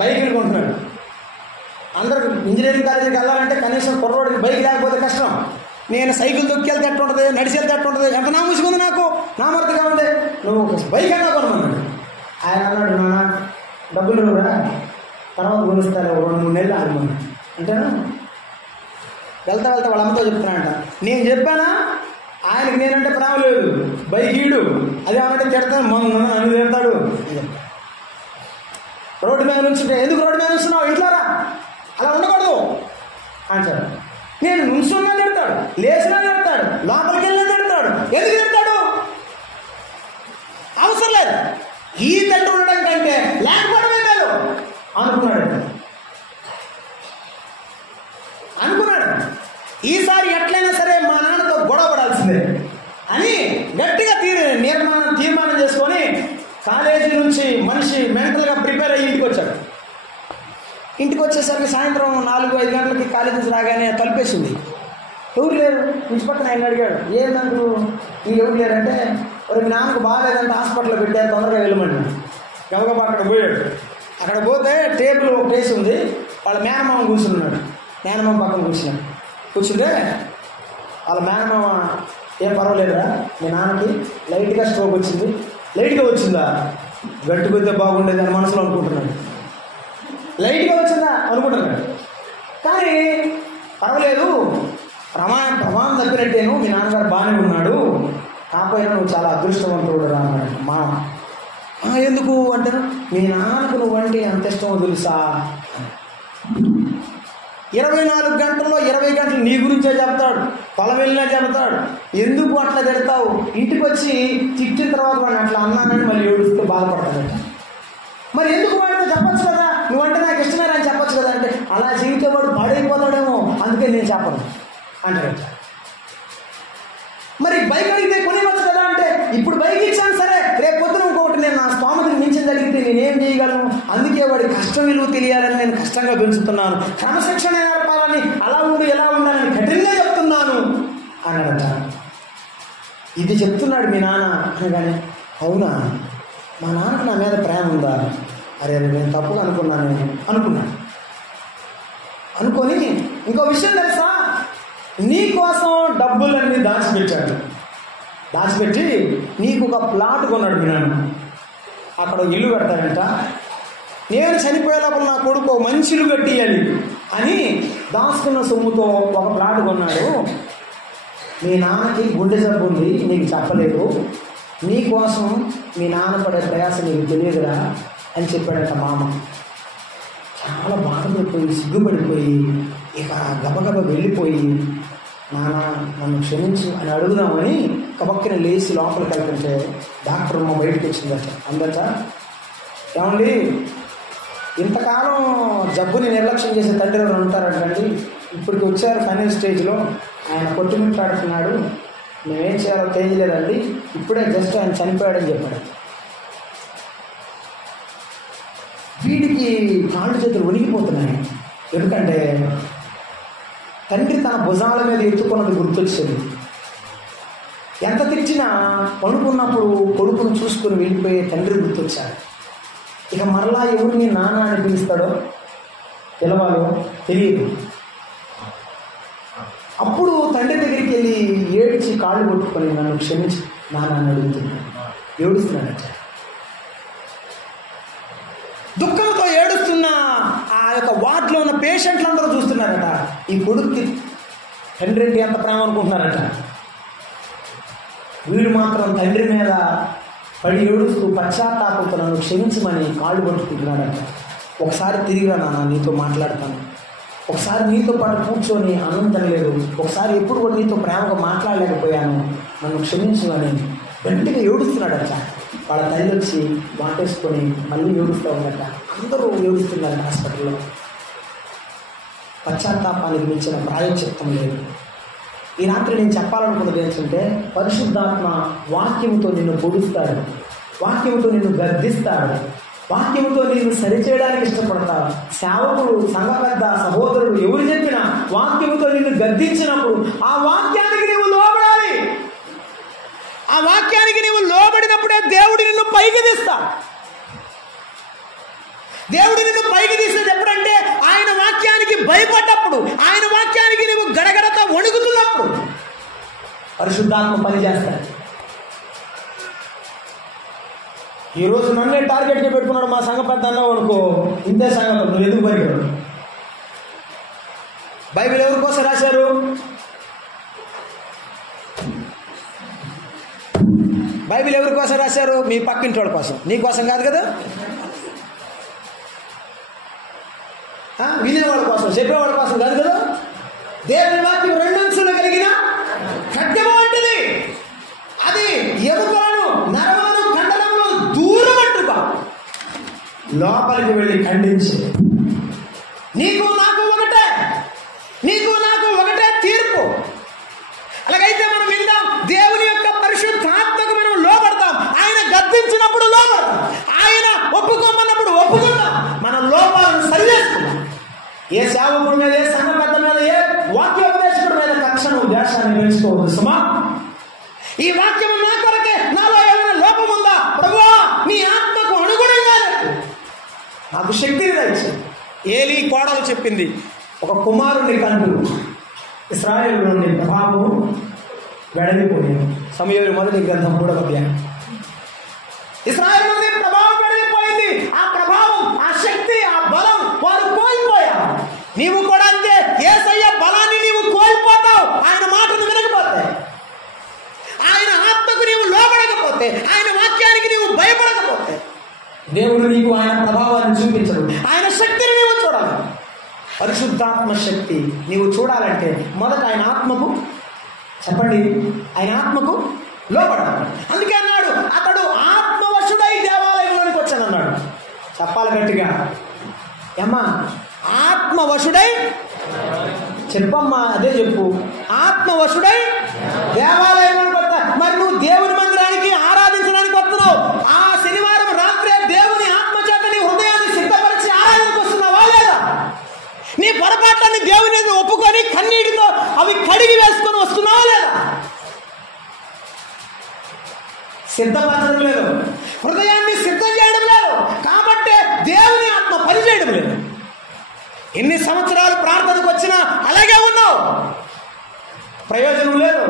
బైకులు కొంటున్నాడు, అందరూ ఇంజనీరింగ్ కాలేజీకి వెళ్ళాలంటే కనీసం కుర్రోడికి బైక్ లేకపోతే కష్టం. నేను సైకిల్ తొక్కెళ్తే ఎట్టు ఉంటుంది, నడిచెళ్తే ఎట్టు ఉంటుంది, ఎంత నా ముసుకుంది నాకు, నా మరతగా ఉంది, నువ్వు బైక్ అయినా కొనమన్నాడు. ఆయన అన్నాడు, నాన్న డబ్బులు కూడా తర్వాత కొనిస్తారు 2-3 నెలలు ఆగమన్నాడు. అంటేనా వెళ్తా వాళ్ళ అమ్మతో చెప్తున్నానంట. నేను చెప్పానా ఆయనకి నేనంటే ప్రేమ లేదు, బైక్ ఈడు అదే అన్నట్టు తిడతాను, నన్ను తిడతాడు. రోడ్డు మీద నుంచుంటే ఎందుకు రోడ్డు మీద నుంచున్నావు, ఇంట్లోరా, అలా ఉండకూడదు అంటాడు. నేను నుంచున్నా తిడతాడు, లేచినా తిడతాడు, లోపలికి వెళ్ళినా తిడతాడు. ఎందుకు తిడతాడు? అవసరం లేదు, ఈ తండ్రి ఉండడం కంటే లేకపోవడమే మేలు అనుకున్నాడు. ఈసారి ఎట్లయినా సరే మా నాన్నతో గొడవ పడాల్సిందే అని గట్టిగా తీర్మానం చేసుకొని కాలేజీ నుంచి మనిషి మెంటల్గా ప్రిపేర్ అయ్యి ఇంటికి వచ్చాడు. ఇంటికి వచ్చేసరికి సాయంత్రం 4-5 గంటలకి కాలేజీ నుంచి రాగానే తలుపేసింది. ఎవరు లేరు. ఇంటి పక్కన ఆయన అడిగాడు, ఏందంటూ మీరు ఎవరు లేరంటే, మీ నాన్నకు బాగాలేదంటే హాస్పిటల్లో పెట్టారు, తొందరగా వెళ్ళమని. గబగబా అక్కడ పోయాడు. అక్కడ పోతే టేబుల్ ఒక ప్లేస్ ఉంది, వాళ్ళ మేనమామ కూర్చున్నాడు. మేనమామ పక్కన కూర్చుంటే వాళ్ళ మేనమామ, ఏం పర్వాలేదురా మీ నాన్నకి లైట్గా స్ట్రోక్ వచ్చింది. లైట్గా వచ్చిందా, గట్టి పోతే బాగుండేది అని మనసులో అనుకుంటున్నాడు. లైట్గా వచ్చిందా అనుకుంటున్నాడు. కానీ పర్వాలేదు, ప్రమాదం తప్పినట్టేను, మీ నాన్నగారు బాగానే ఉన్నాడు, కాకపోయినా నువ్వు చాలా అదృష్టవంతుడు రా అన్నాడు మామ. ఎందుకు అంటారు, మీ నాన్నకు నువ్వంటే ఎంత ఇష్టమో తెలుసా, 24 గంటల్లో 20 గంటలు నీ గురించే చెప్తాడు, పొలం వెళ్ళినా చెప్తాడు. ఎందుకు అట్లా తిడతావు, ఇంటికి వచ్చి తిట్టిన తర్వాత వాడిని అట్లా అన్నానని మళ్ళీ ఏడుస్తూ బాధపడతాడట. మరి ఎందుకు వాడితో చెప్పచ్చు కదా, నువ్వంటే నాకు ఇష్టమే అని చెప్పచ్చు కదా అంటే, అలా జీవితం వాడు పాడైపోతాడేమో అందుకే నేను చెప్పను అంటాడట. మరి బైక్ అడిగితే కొనివచ్చు కదా అంటే, ఇప్పుడు బైక్ ఇచ్చాను సరే, రేపు పొద్దున ఇంకొకటి నేను నా స్తోమతని మించిన జరిగితే నేనేం చేయగలను, అందుకే వాడి కష్టం విలువ తెలియాలని నేను కష్టంగా పెంచుతున్నాను, క్రమశిక్షణ నేర్పాలని, అలా ఉండి ఎలా ఉండాలని కఠినంగా చెప్తున్నాను అన్నాడట. ఇది చెప్తున్నాడు మీ నాన్న అనగానే, అవునా మా నాన్నకు నా మీద ప్రేమ ఉందా, అరే నేను తప్పుగా అనుకున్నాను. అనుకొని ఇంకో విషయం తెలుసా, నీ కోసం డబ్బులన్నీ దాచిపెట్టి నీకు ఒక ప్లాట్ కొన్నాడు మీ నాన్న. అక్కడ ఇల్లు కడతాడంట. నేను చనిపోయే లోపల నా కొడుకు మంచి ఇల్లు కట్టియాలి అని దాచుకున్న సొమ్ముతో ఒక ప్లాట్ కొన్నాడు. మీ నాన్నకి గుండె జబ్బు ఉంది, నీకు చెప్పలేదు, నీ కోసం మీ నాన్న పడే ప్రయాసం నీకు తెలియదురా అని చెప్పాడంట మామ. చాలా బాధపడిపోయి సిగ్గుపడిపోయి ఇక గబగబ వెళ్ళిపోయి, నాన్న నన్ను క్షమించు అని అడుగుదామని కబక్కిన లేచి లోపలికి వెళ్తుంటే డాక్టర్ అమ్మ బయటకు వచ్చిందట. అందట, ఏమండి ఇంతకాలం జబ్బుని నిర్లక్ష్యం చేసే తండ్రి ఎవరు ఉంటారంటండి, ఇప్పటికి వచ్చారు ఫైనల్ స్టేజ్లో, ఆయన కొట్టుమిట్లాడుతున్నాడు, మేమేం చేయాలో తెలియలేదండి, ఇప్పుడే జస్ట్ ఆయన చనిపోయాడని చెప్పాడు. వీడికి కాళ్ళు చేతులు వణికిపోతున్నాయి. ఎందుకంటే తండ్రి తన భుజాల మీద ఎత్తుకున్నది గుర్తొచ్చింది. ఎంత తెచ్చినా పడుకున్నప్పుడు కొడుకును చూసుకుని వెళ్ళిపోయే తండ్రి గుర్తొచ్చాడు. ఇక మరలా ఎవరిని నాన్న అని పిలుస్తాడో పిలవాలో తెలియదు. అప్పుడు తండ్రి దగ్గరికి వెళ్ళి ఏడ్చి కాళ్ళు కొట్టుకొని నన్ను క్షమించి నాన్న అని అడుగుతున్నాడు. ఏడుస్తున్నాడట. దుఃఖంతో ఏడుస్తున్న ఆ యొక్క వార్డులో ఉన్న పేషెంట్లు అందరూ చూస్తున్నారట. ఈ కొడుక్కి తండ్రి అంటే ఎంత ప్రేమ అనుకుంటున్నారట. వీడు మాత్రం తండ్రి మీద పడి ఏడుస్తూ పశ్చాత్తాపంతో నన్ను క్షమించమని కాళ్ళు పట్టుకుంటున్నాడట. ఒకసారి తిరిగిరా నాన్న, నీతో మాట్లాడతాను, ఒకసారి నీతో పాటు కూర్చొని ఆనందం లేదు, ఒకసారి ఎప్పుడు కూడా నీతో ప్రేమగా మాట్లాడలేకపోయాను, నన్ను క్షమించమని వెంటనే ఏడుస్తున్నాడట. వాళ్ళ తల్లి వచ్చి వాటేసుకొని మళ్ళీ ఏడుస్తూ ఉన్నట. అందరూ ఏడుస్తున్నారు హాస్పిటల్లో. పశ్చాత్తాపానికి మించిన ప్రాయశ్చిత్తం లేదు. ఈ రాత్రి నేను చెప్పాలనుకున్నది ఏంటంటే, పరిశుద్ధాత్మ వాక్యంతో నిన్ను పొడుస్తాడు, వాక్యంతో నిన్ను గద్దిస్తాడు, వాక్యంతో నిన్ను సరిచేయడానికి ఇష్టపడతాడు. సేవకుడు, సంఘ పెద్ద, సహోదరుడు ఎవరు చెప్పినా వాక్యంతో నిన్ను గద్దించినప్పుడు ఆ వాక్యానికి నీవు లోబడాలి. ఆ వాక్యానికి నీవు లోబడినప్పుడే దేవుడు నిన్ను పైకి తీస్తాడు. దేవుడు నిన్ను పైకి తీసేది ఎప్పుడంటే ఆయన వాక్యానికి భయపడ్డప్పుడు, ఆయన వాక్యానికి నువ్వు గడగడత వణుకుతున్నప్పుడు పరిశుద్ధాత్మ పనిచేస్తాడు. ఈరోజు నన్నే టార్గెట్గా పెట్టుకున్నాడు మా సంఘ పెద్ద అన్నావు అనుకో, ఇంతే సంగతి, నువ్వు ఎందుకు పనికిరాడు. బైబిల్ ఎవరి కోసం రాశారు? బైబిల్ ఎవరి కోసం రాశారు? మీ పక్కింటి వాళ్ళ కోసం, నీ కోసం కాదు కదా. వినేవాళ్ళ కోసం, చెప్పేవాళ్ళ కోసం కాదు కదా. దేవుని వాక్యం రెండంచులు కలిగిన ఖడ్గము వంటిది, అది ఎముకలను నరములను కండలములను దూరమట్టుగా లోపలికి వెళ్ళి ఖండించి, నీకు నాకు ఒకటే, నీకు నాకు ఒకటే తీర్పు. అలాగైతే మనం విందాం, దేవుని యొక్క పరిశుద్ధాత్మకు మనం లోపడతాం. ఆయన గద్దించినప్పుడు లోపడతాం, ఆయన ఒప్పుకోమన్నప్పుడు ఒప్పుకుంటాం. మనం లోపాలను సరిచేసుకుందాం. ఏ సేవకుడి మీద, ఏ సంఘ పెద్ద మీద, ఏ వాక్యోపదేశకుడి మీద కక్షను దేశాన్ని పెంచుకోవద్దు సుమా. ఈ వాక్యం నా కొరకే, నాలో ఏమైనా లోపం ఉందా ప్రభువా, నీ ఆత్మకు అనుగుణంగా నాకు శక్తిని దయచు. ఏలీ కోడలు చెప్పింది, ఒక కుమారుని కంటూ ఇశ్రాయేలు నుండి ప్రభావము వెడలిపోయింది. సమూయేలు మొదటి గ్రంథం 3వ అధ్యాయం. ఇశ్రాయేలు నుండి ప్రభావం వెడలిపోయింది. ఆ ప్రభావం, ఆ శక్తి, ఆ బలం వారు కోల్పోయారు. నీవు కూడా అంతే. యేసయ్య బలాన్ని నీవు కోల్పోతావు ఆయన మాటను వినకపోతే, ఆయన ఆత్మకు నీవు లోబడకపోతే, ఆయన వాక్యానికి నీవు భయపడకపోతే దేవుడు నీకు ఆయన ప్రభావాన్ని చూపించడు. ఆయన శక్తిని నీవు చూడాలి. పరిశుద్ధాత్మ శక్తి నీవు చూడాలంటే మొదట ఆయన ఆత్మకు, చెప్పండి, ఆయన ఆత్మకు లోబడాలి. అందుకే అన్నాడు, అతడు ఆత్మవశుడై దేవాలయంలోనికి వచ్చానన్నాడు. చెప్పాలి గట్టిగా, ఏమ్మా, ఆత్మవశుడై చెప్పమ్మా, అదే చెప్పు. ఆత్మవశుడై దేవాలయంలోనికి వస్తా. మరి నువ్వు దేవుని మందిరానికి ఆరాధించడానికి వస్తున్నావు. ఆ శనివారం రాత్రే దేవుని ఆత్మచేత నీ హృదయాన్ని సిద్ధపరిచి ఆరాధనకు వస్తున్నావా లేదా? నీ పొరపాట్లని దేవుని ఒప్పుకొని కన్నీటితో అవి కడిగి వేసుకొని వస్తున్నావా లేదా? సిద్ధపరచడం లేదు, హృదయాన్ని సిద్ధం చేయడం లేదు. కాబట్టి దేవుని ఆత్మ పనిచేయడం లేదు. ఎన్ని సంవత్సరాలు ప్రార్థనకు వచ్చినా అలాగే ఉన్నావు, ప్రయోజనం లేదు.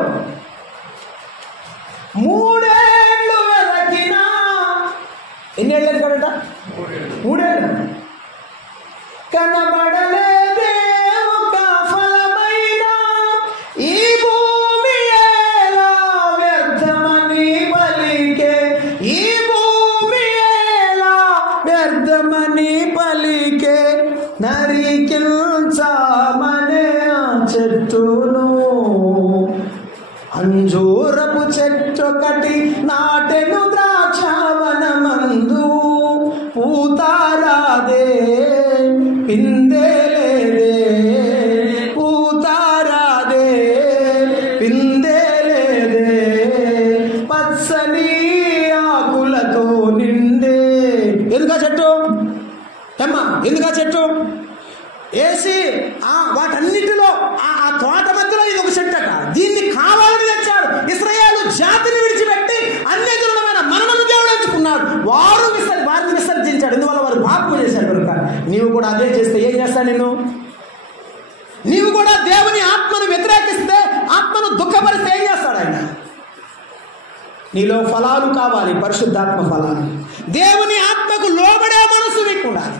3 ఏళ్ళు వెదకినా, ఎన్ని ఏళ్ళు ఎదుగుతాడట? 3 ఏళ్ళు కనబడలేదే ఒక ఫలమైన ఈ భూమి ఎలా వ్యర్థమని పలికే, ఈ భూమి ఎలా వ్యర్థమని పలికే, నరికించమనే చెట్టును అంజూరపు చెట్టొకటి నాటెను ద్రాక్షవనమందు, పూతారాదే పిందెలేదే, పూతారాదే పిందెలేదే, పచ్చని ఆకులతో నిండే. ఎందుకా చెట్టు ఏమ్మా, ఎందుకా చెట్టు వేసి వాటన్నిటిలో ఆ తోట మధ్యలో ఇది ఒక చెట్టు అట. దీన్ని కావాలని తెచ్చాడు. ఇశ్రాయేలు జాతిని విడిచిపెట్టి అన్యజనులమైన మనలను దేవుడు ఎంచుకున్నాడు. వారిని విసర్జించాడు. ఎందువల్ల వారు పాపం చేశాడు కనుక. నీవు కూడా అదే చేస్తే ఏం చేస్తాను నిన్ను? నీవు కూడా దేవుని ఆత్మను వ్యతిరేకిస్తే, ఆత్మను దుఃఖపరిస్తే ఏం చేస్తాడు ఆయన? నీలో ఫలాలు కావాలి, పరిశుద్ధాత్మ ఫలాలు. దేవుని ఆత్మకు లోబడే మనసు నీకు ఉండాలి.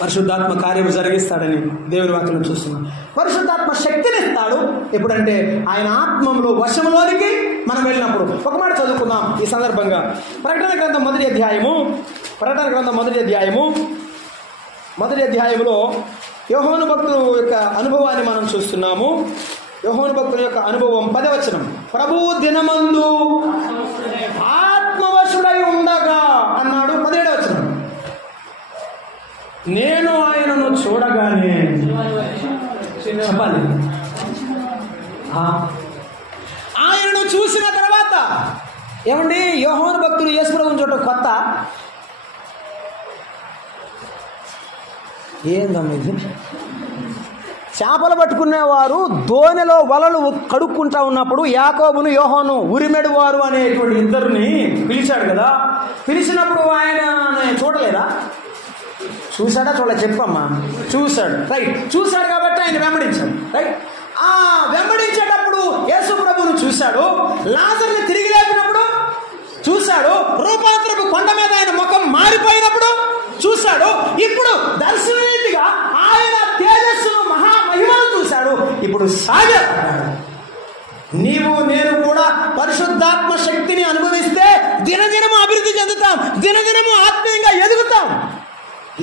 పరిశుద్ధాత్మ కార్యము జరిగిస్తాడని దేవుని వాక్యం చూస్తున్నాం. పరిశుద్ధాత్మ శక్తిని ఇస్తాడు ఎప్పుడంటే ఆయన ఆత్మలో వశంలోనికి మనం వెళ్ళినప్పుడు. ఒక మాట చదువుకుందాం ఈ సందర్భంగా. ప్రకటన గ్రంథం మొదటి అధ్యాయములో యోహాను భక్తుల యొక్క అనుభవాన్ని మనం చూస్తున్నాము. యోహాను భక్తుల యొక్క అనుభవం 10వ వచనం. ప్రభు దినమందు ఆత్మవశుడై ఉండగా అన్నాడు. 17వ వచనం. నేను ఆయనను చూడగానే, చెప్పాలి, ఆయనను చూసిన తర్వాత ఏమండి, యోహాను భక్తులు యేసు ప్రభువుని చూడటం కొత్త ఏందమ్మా ఇది? చేపలు పట్టుకునేవారు దోణిలో వలలు కడుక్కుంటా ఉన్నప్పుడు యాకోబును యోహాను ఉరిమెడు వారు అనేటువంటి ఇద్దరిని పిలిచాడు కదా. పిలిచినప్పుడు ఆయన చూడలేదా? చూశాడా చూడ చెప్పమ్మా. చూశాడు, రైట్. చూశాడు కాబట్టి ఆయన వెంబడించాడు, రైట్. ఆ వెంబడించేటప్పుడు యేసు ప్రభువును చూశాడు. లాజరుని తిరిగి లేపినప్పుడు చూశాడు. రూపాంతరపు కొండ మీద ఆయన ముఖం మారిపోయినప్పుడు చూశాడు. ఇప్పుడు దర్శనరీతిగా ఆయన తేజస్సును మహామహిమను చూశాడు. ఇప్పుడు సాగపడ్డాడు. నీవు నేను కూడా పరిశుద్ధాత్మ శక్తిని అనుభవిస్తే దినదినము అభివృద్ధి చెందుతాం, దినదినము ఆత్మీయంగా ఎదుగుతాం,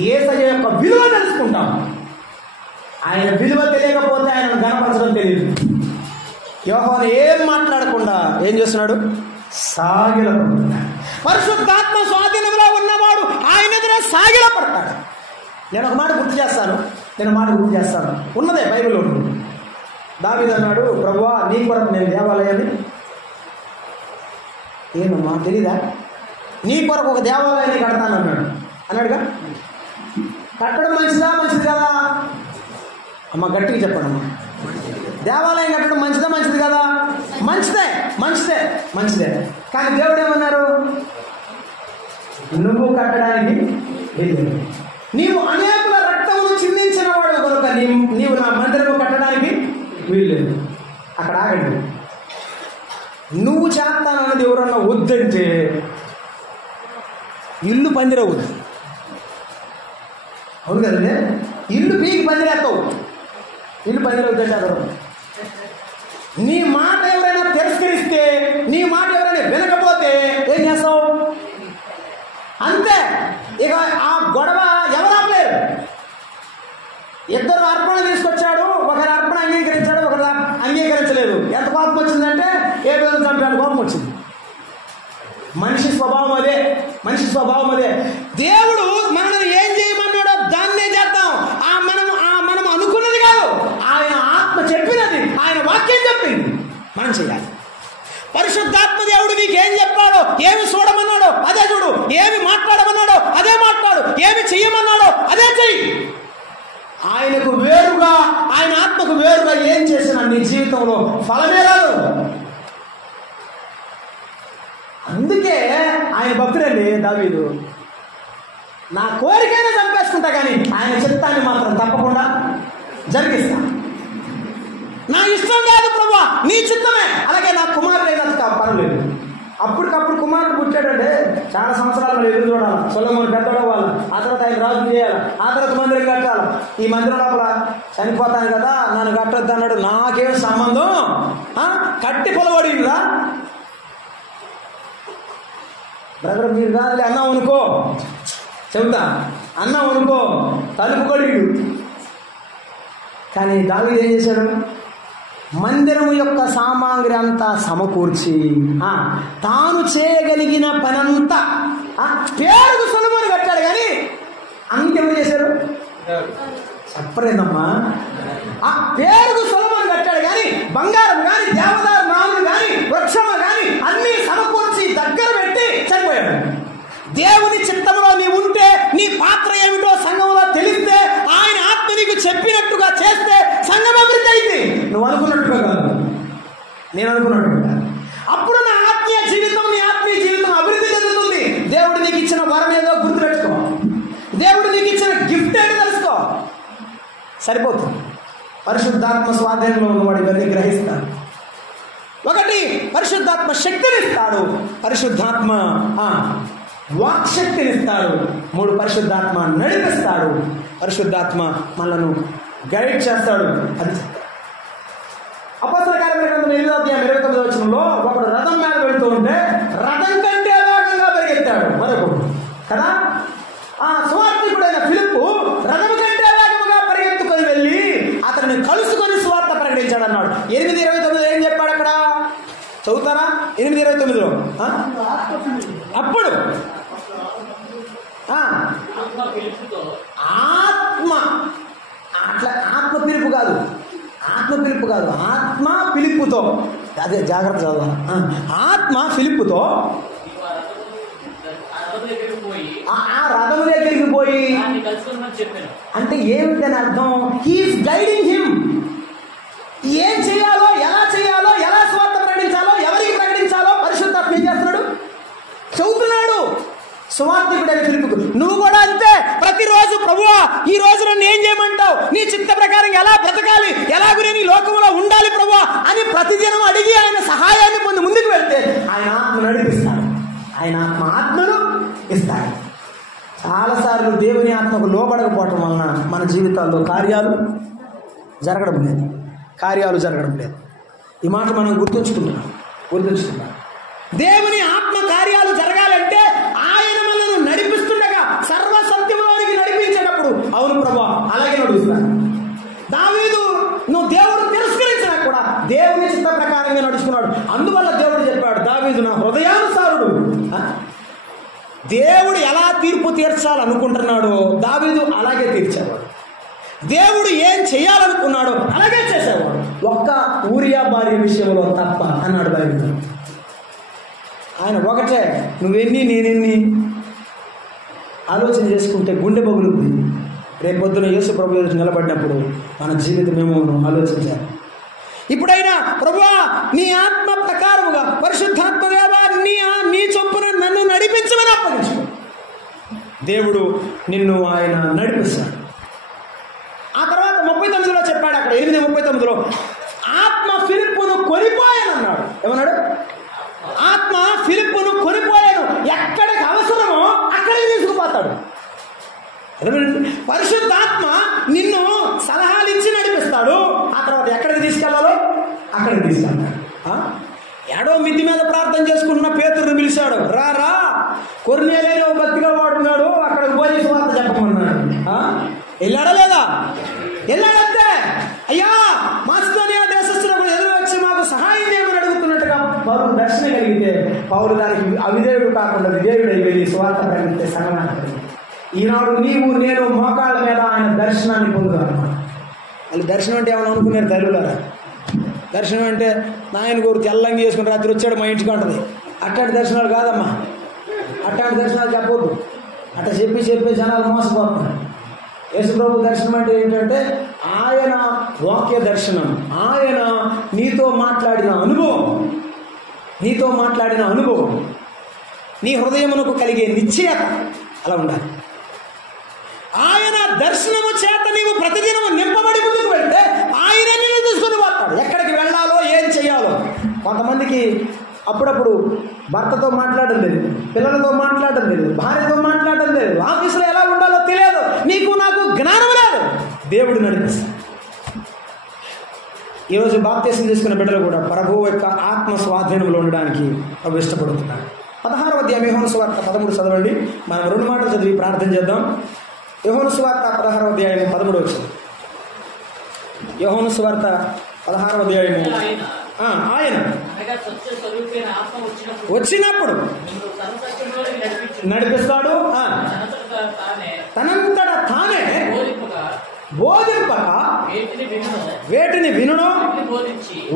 యేసయ్య యొక్క విలువ తెలుసుకుంటాం. ఆయన విలువ తెలియకపోతే ఆయనను గణపరచడం తెలియదు. యోహాను ఏం మాట్లాడకుండా ఏం చేస్తున్నాడు? సాగిలపడుతున్నాడు. పరిశుద్ధాత్మ స్వాధీనంలో ఉన్నవాడు ఆయన ఎదురే సాగిలపడతాడు. నేను ఒక మాట గుర్తు చేస్తాను, ఉన్నదే బైబిల్లో. దావీదు అన్నాడు, ప్రభువా నీ కొరకు నేను దేవాలయాన్ని, ఏమమ్మా తెలీదా, నీ కొరకు ఒక దేవాలయాన్ని కడతాను అన్నాడుగా. కట్టడం మంచిది కదా అమ్మ? గట్టిగా చెప్పండి అమ్మా. దేవాలయం కట్టడం మంచిది కదా? మంచిదే. కానీ దేవుడు ఏమన్నారు? నువ్వు కట్టడానికి వెళ్ళావు, నీవు అనేకుల రక్తమును చిందించిన వాడు కనుక నీవు నా మందిరము కట్టడానికి వీల్లేదు. అక్కడ ఆగండి. నువ్వు చేస్తానన్నది ఎవరన్నా వద్దంటే ఇల్లు పందిరవుద్ది. అవును కదండి? ఇల్లు పీకి పందిరేస్తావు, ఇల్లు పందిరవుద్దంటే అక్కడ. నీ మాట ఎవరైనా తిరస్కరిస్తే, నీ మాట ఎవరైనా వినకపోతే ఏం చేస్తావు? అంతే. ఇక ఆ గొడవ ఎవరు ఆపలేరు. ఇద్దరు అర్పణ తీసుకొచ్చాడు, ఒకరి అర్పణ అంగీకరించాడు, ఒకరు అంగీకరించలేదు. ఎంత కోపం వచ్చిందంటే ఏ రోజు చంపాడు కోపం వచ్చింది. మనిషి స్వభావం అదే. దేవుడు మనల్ని ఏం చేయమన్నాడో దాన్నే చేద్దాం. మనం అనుకున్నది కాదు, ఆయన ఆత్మ చెప్పినది, ఆయన వాక్యం చెప్పింది మనం చేయాలి. పరిశుద్ధాత్మ దేవుడు నీకేం చెప్పాడో, ఏమి చూడమన్నాడో అదే చూడు, ఏమి మాట్లాడమన్నాడో అదే మాట్లాడు, ఏమి చెయ్యమన్నాడో అదే చెయ్యి. ఆయనకు వేరుగా, ఆయన ఆత్మకు వేరుగా ఏం చేసినా నీ జీవితంలో ఫలమే రాదు. అందుకే ఆయన భక్తుడండి దావీదు. నా కోరికైనా చంపేసుకుంటా కానీ ఆయన చిత్తాన్ని మాత్రం తప్పకుండా జరిగిస్తా. నా ఇష్టం కాదు ప్రభువా, నీ చిత్తమే. అలాగే నా కుమారుడైనా పర్లేదు. అప్పటికప్పుడు కుమారుడు పుట్టాడంటే చాలా సంవత్సరాలు ఎదురు చూడాలి. సొలొమోను పెద్దోడు అవ్వాలి, ఆ తర్వాత ఆయన రాజు చేయాలి, ఆ తర్వాత మందిరం కట్టాలి. ఈ మందిరం లోపల చనిపోతాను కదా, నన్ను కట్టొద్దు అన్నాడు. నాకేం సంబంధం? కట్టి పొలబడిందా బ్రదర్? మీరు కాదులే అన్నాం అనుకో, చెబుతా, అన్నాం అనుకో, తలుపు కొడిడు. కానీ దావీదు ఏం చేశాడు? మందిరము యొక్క సామాగ్రి అంతా సమకూర్చి తాను చేయగలిగిన పనంతా పేరుకు సొలొమోను కట్టాడు. కానీ అంకెవరు చేశారు? చెప్పలేదమ్మా. ఆ పేరుకు సొలొమోను కట్టాడు కానీ బంగారం కానీ దేవదారు నాలుగు కానీ వృక్షము కానీ అన్ని సమకూర్చి దగ్గర పెట్టి చనిపోయాడు. దేవుని చిత్తంలో నీ ఉంటే, నీ పాత్ర ఏమిటో సంఘంలో తెలిస్తే, ఆయన ఆత్మ నీకు చెప్పినట్టుగా చేస్తే సంఘం అభివృద్ధి అయింది. నువ్వు అనుకున్నట్టుగా కాదు, నేను అనుకున్నట్టుగా. అప్పుడు నా ఆత్మీయ జీవితం, నీ ఆత్మీయ జీవితం అభివృద్ధి చెందుతుంది. దేవుడు నీకు ఇచ్చిన వరం ఏదో గుర్తుపెట్టుకో, దేవుడు నీకు ఇచ్చిన గిఫ్ట్ ఏంటో తెలుసుకో, సరిపోతుంది. పరిశుద్ధాత్మ స్వాధీనంలో ఉన్నవాడు ఇవన్నీ గ్రహిస్తాడు. ఒకటి, పరిశుద్ధాత్మ శక్తిని ఇస్తాడు. పరిశుద్ధాత్మ వాక్శక్తిని ఇస్తాడు. 3, పరిశుద్ధాత్మ నడిపిస్తాడు. పరిశుద్ధాత్మ మనలను గైడ్ చేస్తాడు. అది అపొస్తలుల కార్యముల గ్రంథం 8వ అధ్యాయం 29వ వచనంలో ఒకడు రథం మీద వెళ్తూ ఉంటే రథం కంటే వేగంగా పరిగెత్తాడు మరొకడు కదా. సువార్తికుడైన ఫిలిప్పు రథం కంటే వేగంగా పరిగెత్తుకొని వెళ్ళి అతన్ని కలుసుకొని సువార్త ప్రకటించాడు అన్నాడు. 8:29 ఏం చెప్పాడు అక్కడ? చదువుతారా? 8:29లో అప్పుడు ఆత్మ, అట్లా ఆత్మ పిలుపు కాదు, ఆత్మ పిలుపుతో, అదే జాగ్రత్త చదవాలి. ఆత్మ పిలుపుతో ఆ రథము దగ్గరికి పోయి, అంటే ఏమిటని అర్థం? He's guiding him. ఏం చేయాలో, ఎలా చేయాలో, ఎలా స్వార్థ ప్రకటించాలో, ఎవరికి ప్రకటించాలో పరిశుద్ధాత్మ ఏం చేస్తున్నాడు? చెబుతున్నాడు. సువార్తికుడైన ఫిలిప్పుకు నువ్వు కూడా అంతే. ప్రతిరోజు ప్రభువా ఈ రోజు నన్ను ఏం చేయమంటావు, నీ చిత్త ప్రకారం ఎలా బ్రతకాలి, ఎలాగూ నేను ఈ లోకంలో ఉండాలి ప్రభువా అని ప్రతిదినం అడిగి ఆయన సహాయాన్ని పొంది ముందుకు వెళ్తే ఆయన ఆత్మ నడిపిస్తాడు, ఆయన ఆత్మను ఇస్తాడు. చాలాసార్లు దేవుని ఆత్మకు లోబడకపోవటం వలన మన జీవితాల్లో కార్యాలు జరగడం లేదు. ఈ మాట మనం గుర్తుంచుకుంటున్నాం. దేవుని ఆత్మ కార్యాలు జరగాలంటే ఆయన మనల్ని నడిపిస్తుండగా సర్వసత్యంలోనికి నడిపించేటప్పుడు అవును ప్రభువా అలాగే నడుస్తున్నాడు. దావీదు నువ్వు దేవుడు తిరస్కరించినా కూడా దేవుని చిత్త ప్రకారంగా నడుచుకున్నాడు. అందువల్ల దేవుడు చెప్పాడు, దావీదు నా హృదయానుసారుడు. దేవుడు ఎలా తీర్పు తీర్చాలనుకుంటున్నాడో దావీదు అలాగే తీర్చేవాడు. దేవుడు ఏం చేయాలనుకున్నాడో అలాగే చేసేవాడు. ఒక్క ఊరియా భార్య విషయంలో తప్ప అన్నాడు బైబిల్. ఆయన ఒకటే, నువ్వెన్ని నేనెన్ని ఆలోచన చేసుకుంటే గుండె పగులుద్ది. రేపొద్దున యేసు ప్రభు ఎదుట నిలబడినప్పుడు మన జీవితం ఏమో ఆలోచించాలి. ఇప్పుడైనా ప్రభువా నీ ఆత్మ ప్రకారముగా పరిశుద్ధాత్మ దేవా నీ చొప్పున నన్ను నడిపించమని అప్పగించుకో. దేవుడు నిన్ను ఆయన నడిపిస్తాడు. ఆ తర్వాత 39లో చెప్పాడు, అక్కడ 8:39లో ఆత్మ ఫిలిప్పును కొనిపోయానన్నాడు. ఏమన్నాడు? ఆత్మ ఫిలిప్పును కొనిపోయాను. ఎక్కడికి అవసరమో అక్కడికి తీసుకుపోతాడు. పరిశుద్ధాత్మ నిన్ను సలహాలు ఇచ్చి నడిపిస్తాడు. ఆ తర్వాత ఎక్కడికి తీసుకెళ్లాలో అక్కడికి తీసుకెళ్తాడు. ఏడో మిద్ది మీద ప్రార్థన చేసుకుంటున్న పేతురుని పిలిచాడు, రా కొర్నేలేని ఓ భక్తిగా వాడున్నాడు, అక్కడికి పోయి సువార్త చెప్పమన్నాడు. వెళ్ళాడా లేదా? వెళ్ళాడంతే. అయ్యా మాసిదోనియా దేశస్తులకు ఎదురు వచ్చి మాకు సహాయం చేయమని అడుగుతున్నట్టుగా పౌరులు దర్శనం కలిగితే పౌరు దానికి అవిధేయుడు కాకుండా విధేయుడై వెళ్ళి సువార్త ప్రకటిస్తే సంగమానికి. ఈనాడు నీవు నేను మోకాళ్ళ మీద ఆయన దర్శనాన్ని పొందుతాను. వాళ్ళు దర్శనం అంటే ఏమని అనుకున్నారు తల్లులారా? దర్శనం అంటే నాయన కోరు తెల్లంగి చేసుకుని రాత్రి వచ్చాడు మా ఇంటికి ఉంటుంది. అట్లాంటి దర్శనాలు కాదమ్మా, అట్లాంటి దర్శనాలు చెప్పొద్దు. అట్లా చెప్పి జనాలు మోసపోతున్నారు. యేసుప్రభు దర్శనం అంటే ఏంటంటే ఆయన వాక్య దర్శనం, ఆయన నీతో మాట్లాడిన అనుభవం, నీ హృదయమునకు కలిగే నిశ్చయత అలా ఉండాలి. ఆయన దర్శనము చేత నీవు ప్రతిదినము నింపబడి ముందుకు వెళ్తే ఆయన నిన్ను తీసుకుని పోతాడు. ఎక్కడికి వెళ్ళాలో ఏం చేయాలో. కొంతమందికి అప్పుడప్పుడు భర్తతో మాట్లాడడం లేదు, పిల్లలతో మాట్లాడడం లేదు, భార్యతో మాట్లాడడం లేదు, ఆఫీసులో ఎలా ఉండాలో తెలియదు, నీకు నాకు జ్ఞానం లేదు. దేవుడు నడిపిస్తాడు. ఈరోజు బాప్తీసం తీసుకున్న బిడ్డలు కూడా ప్రభువు యొక్క ఆత్మ స్వాధీనంలో ఉండడానికి ప్రభు ఇష్టపడుతున్నారు. 16వ అధ్యాయం యోహాను సువార్త 13 చదవండి. మనం 2 మాటలు చదివి ప్రార్థన చేద్దాం. యోహాను సువార్త 16వ అధ్యాయం 13 వచ్చింది. యోహాను సువార్త 16వ అధ్యాయము. ఆయన వచ్చినప్పుడు నడిపిస్తాడు, తనంతట తానే బోధింపక వేటిని వినును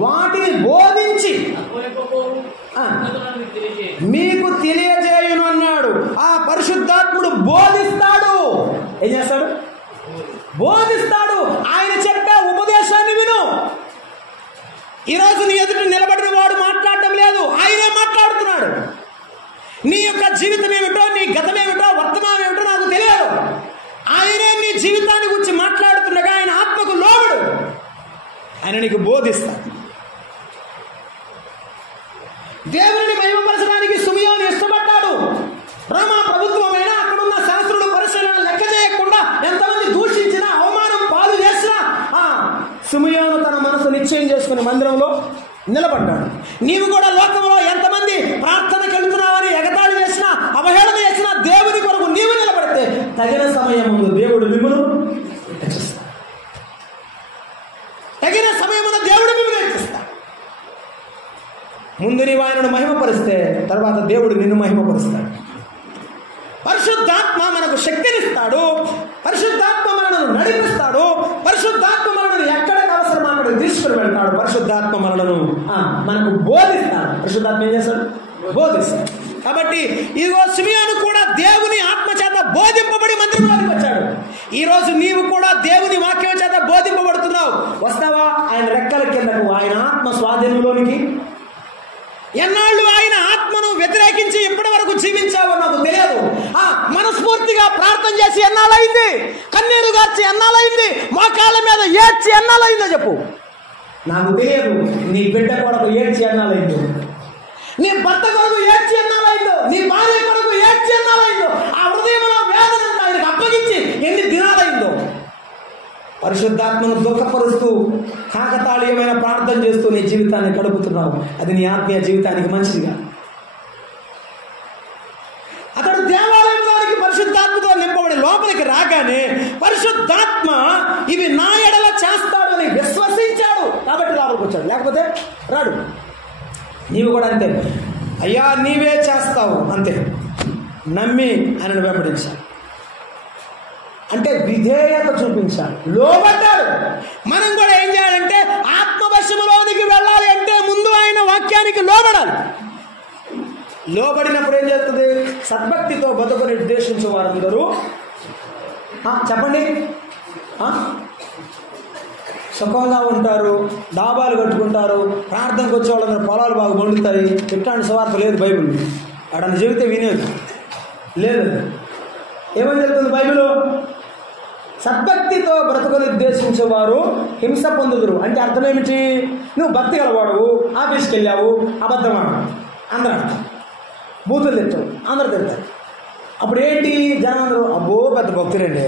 వాటిని బోధించి మీకు తెలియజేయును అన్నాడు. ఆ పరిశుద్ధాత్ముడు బోధిస్తాడు. ఏం చేస్తాడు? బోధిస్తాడు. ఆయన చెప్పే ఉపదేశాన్ని విను. ఈరోజు నీ ఎదుట నిలబడిన వాడు మాట్లాడటం లేదు, ఆయనే మాట్లాడుతున్నాడు. నీ యొక్క జీవితం ఏమిటో, నీ గతం ఏమిటో, వర్తమానం ఏమిటో నాకు తెలియదు. ఆయనే నీ జీవితాన్ని గురించి మాట్లాడుతుండగా ఆయన ఆత్మకు లోబడు, ఆయన నీకు బోధిస్తాడు. దేవుని మహిమపరచడానికి సిమియోను ఇష్టపడ్డాడు. రోమా ప్రభుత్వమైనా అక్కడున్న శాస్త్రులు పరిశీలన లెక్క చేయకుండా ఎంతమంది దూషించినా అవమానం పాలు చేసినా సిమియోను తన మనసు నిశ్చయం చేసుకుని మందిరంలో నిలబడ్డాడు. నీవు కూడా లోకంలో ఎంతమంది ప్రార్థనకి వెళ్తున్నావని ఎగతాళి చేసినా అవహేళన చేసినా దేవుని కొరకు నీవు నిలబడితే తగిన సమయములో దేవుడు మిమ్మును హెచ్చిస్తాడు. తగిన సమయములో దేవుడు మిమ్మును హెచ్చిస్తాడు. ముందు నీవు ఆయనను మహిమపరిస్తే తర్వాత దేవుడు నిన్ను మహిమపరుస్తాడు. పరిశుద్ధాత్మ మనకు శక్తినిస్తాడు. పరిశుద్ధాత్మ మనను నడిపిస్తాడు. పరిశుద్ధాత్మ మనను ఎక్కడికి అవసరం అక్కడికి తీసుకుని వెళ్తాడు. పరిశుద్ధాత్మ మనలను మనకు బోధిస్తాడు. పరిశుద్ధాత్మ ఏం చేస్తాడు? బోధిస్తాడు. కాబట్టి ఇదిగో సిమియోను కూడా దేవుని ఆత్మ చేత బోధింపబడి మందిరంలోకి వచ్చాడు. ఈ రోజు నీవు కూడా దేవుని వాక్యం చేత బోధింపబడుతున్నావు. వస్తావా ఆయన రెక్కల కిందకు, ఆయన ఆత్మ స్వాధీనంలోనికి? ఎన్నాళ్ళు ఆయన ఆత్మ ఆత్మను వ్యతిరేకించి ఇప్పటి వరకు జీవించావో నాకు తెలియదు. మనస్ఫూర్తిగా ప్రార్థన చేసి ఎన్నాళ్ళైంది? కన్నీరు గార్చి ఎన్నాళ్ళైంది? మోకాళ్ళ మీద ఏడ్చి ఎన్నాళ్ళైందో చెప్పు. నాకు తెలియదు. నీ బిడ్డ కొరకు ఏడ్చి ఎన్నాళ్ళైందో, నీ భర్త కొరకు ఏడ్చి ఎన్నాళ్ళైందో, నీ భార్య కొరకు ఏడ్చి ఎన్నాళ్ళైందో, ఆ హృదయంలో వేదన ఆయనకు అప్పగించి ఎన్ని దినాలైందో. పరిశుద్ధాత్మను దుఃఖపరుస్తూ కాకతాళీయమైన ప్రార్థన చేస్తూ నీ జీవితాన్ని గడుపుతున్నావు. అది నీ ఆత్మీయ జీవితానికి మంచిదిగా. అతడు దేవాలయంలోనికి పరిశుద్ధాత్మతో నింపబడి లోపలికి రాగానే పరిశుద్ధాత్మ ఇవి నా ఎడల చేస్తాడు అని విశ్వసించాడు కాబట్టి లోపలికి వచ్చాడు. లేకపోతే రాడు. నీవు కూడా అంతే. అయ్యా నీవే చేస్తావు అంతే. నమ్మి ఆయనను వెంబడించాలి అంటే విధేయత చూపించాలి, లోబడ్డాడు. మనం కూడా ఏం చేయాలంటే ఆత్మవశములోనికి వెళ్ళాలి అంటే ముందు ఆయన వాక్యానికి లోబడాలి. లోబడినప్పుడు ఏం చేస్తుంది? సద్భక్తితో బతుకు నిర్దేశించే వారందరూ చెప్పండి సుఖంగా ఉంటారు, డాబాలు కట్టుకుంటారు, ప్రార్థనకు వచ్చే వాళ్ళందరూ పొలాలు బాగా మండుతాయి. ఇట్లాంటి సువార్త లేదు బైబిల్. అడని చెబితే వినేది లేదు. ఏమని చెప్తుంది బైబిల్? సద్భక్తితో బ్రతుకులు ఉద్దేశించేవారు హింస పొందుదురు. అంటే అర్థం ఏమిటి? నువ్వు భక్తి గలవాడు, ఆఫీస్కి వెళ్ళావు, అబద్ధం ఆడు, అందరూ బూతులు తిట్టావు, అందరూ తింటారు. అప్పుడు ఏంటి? జనం అందరూ అబ్బో పెద్ద భక్తులండి,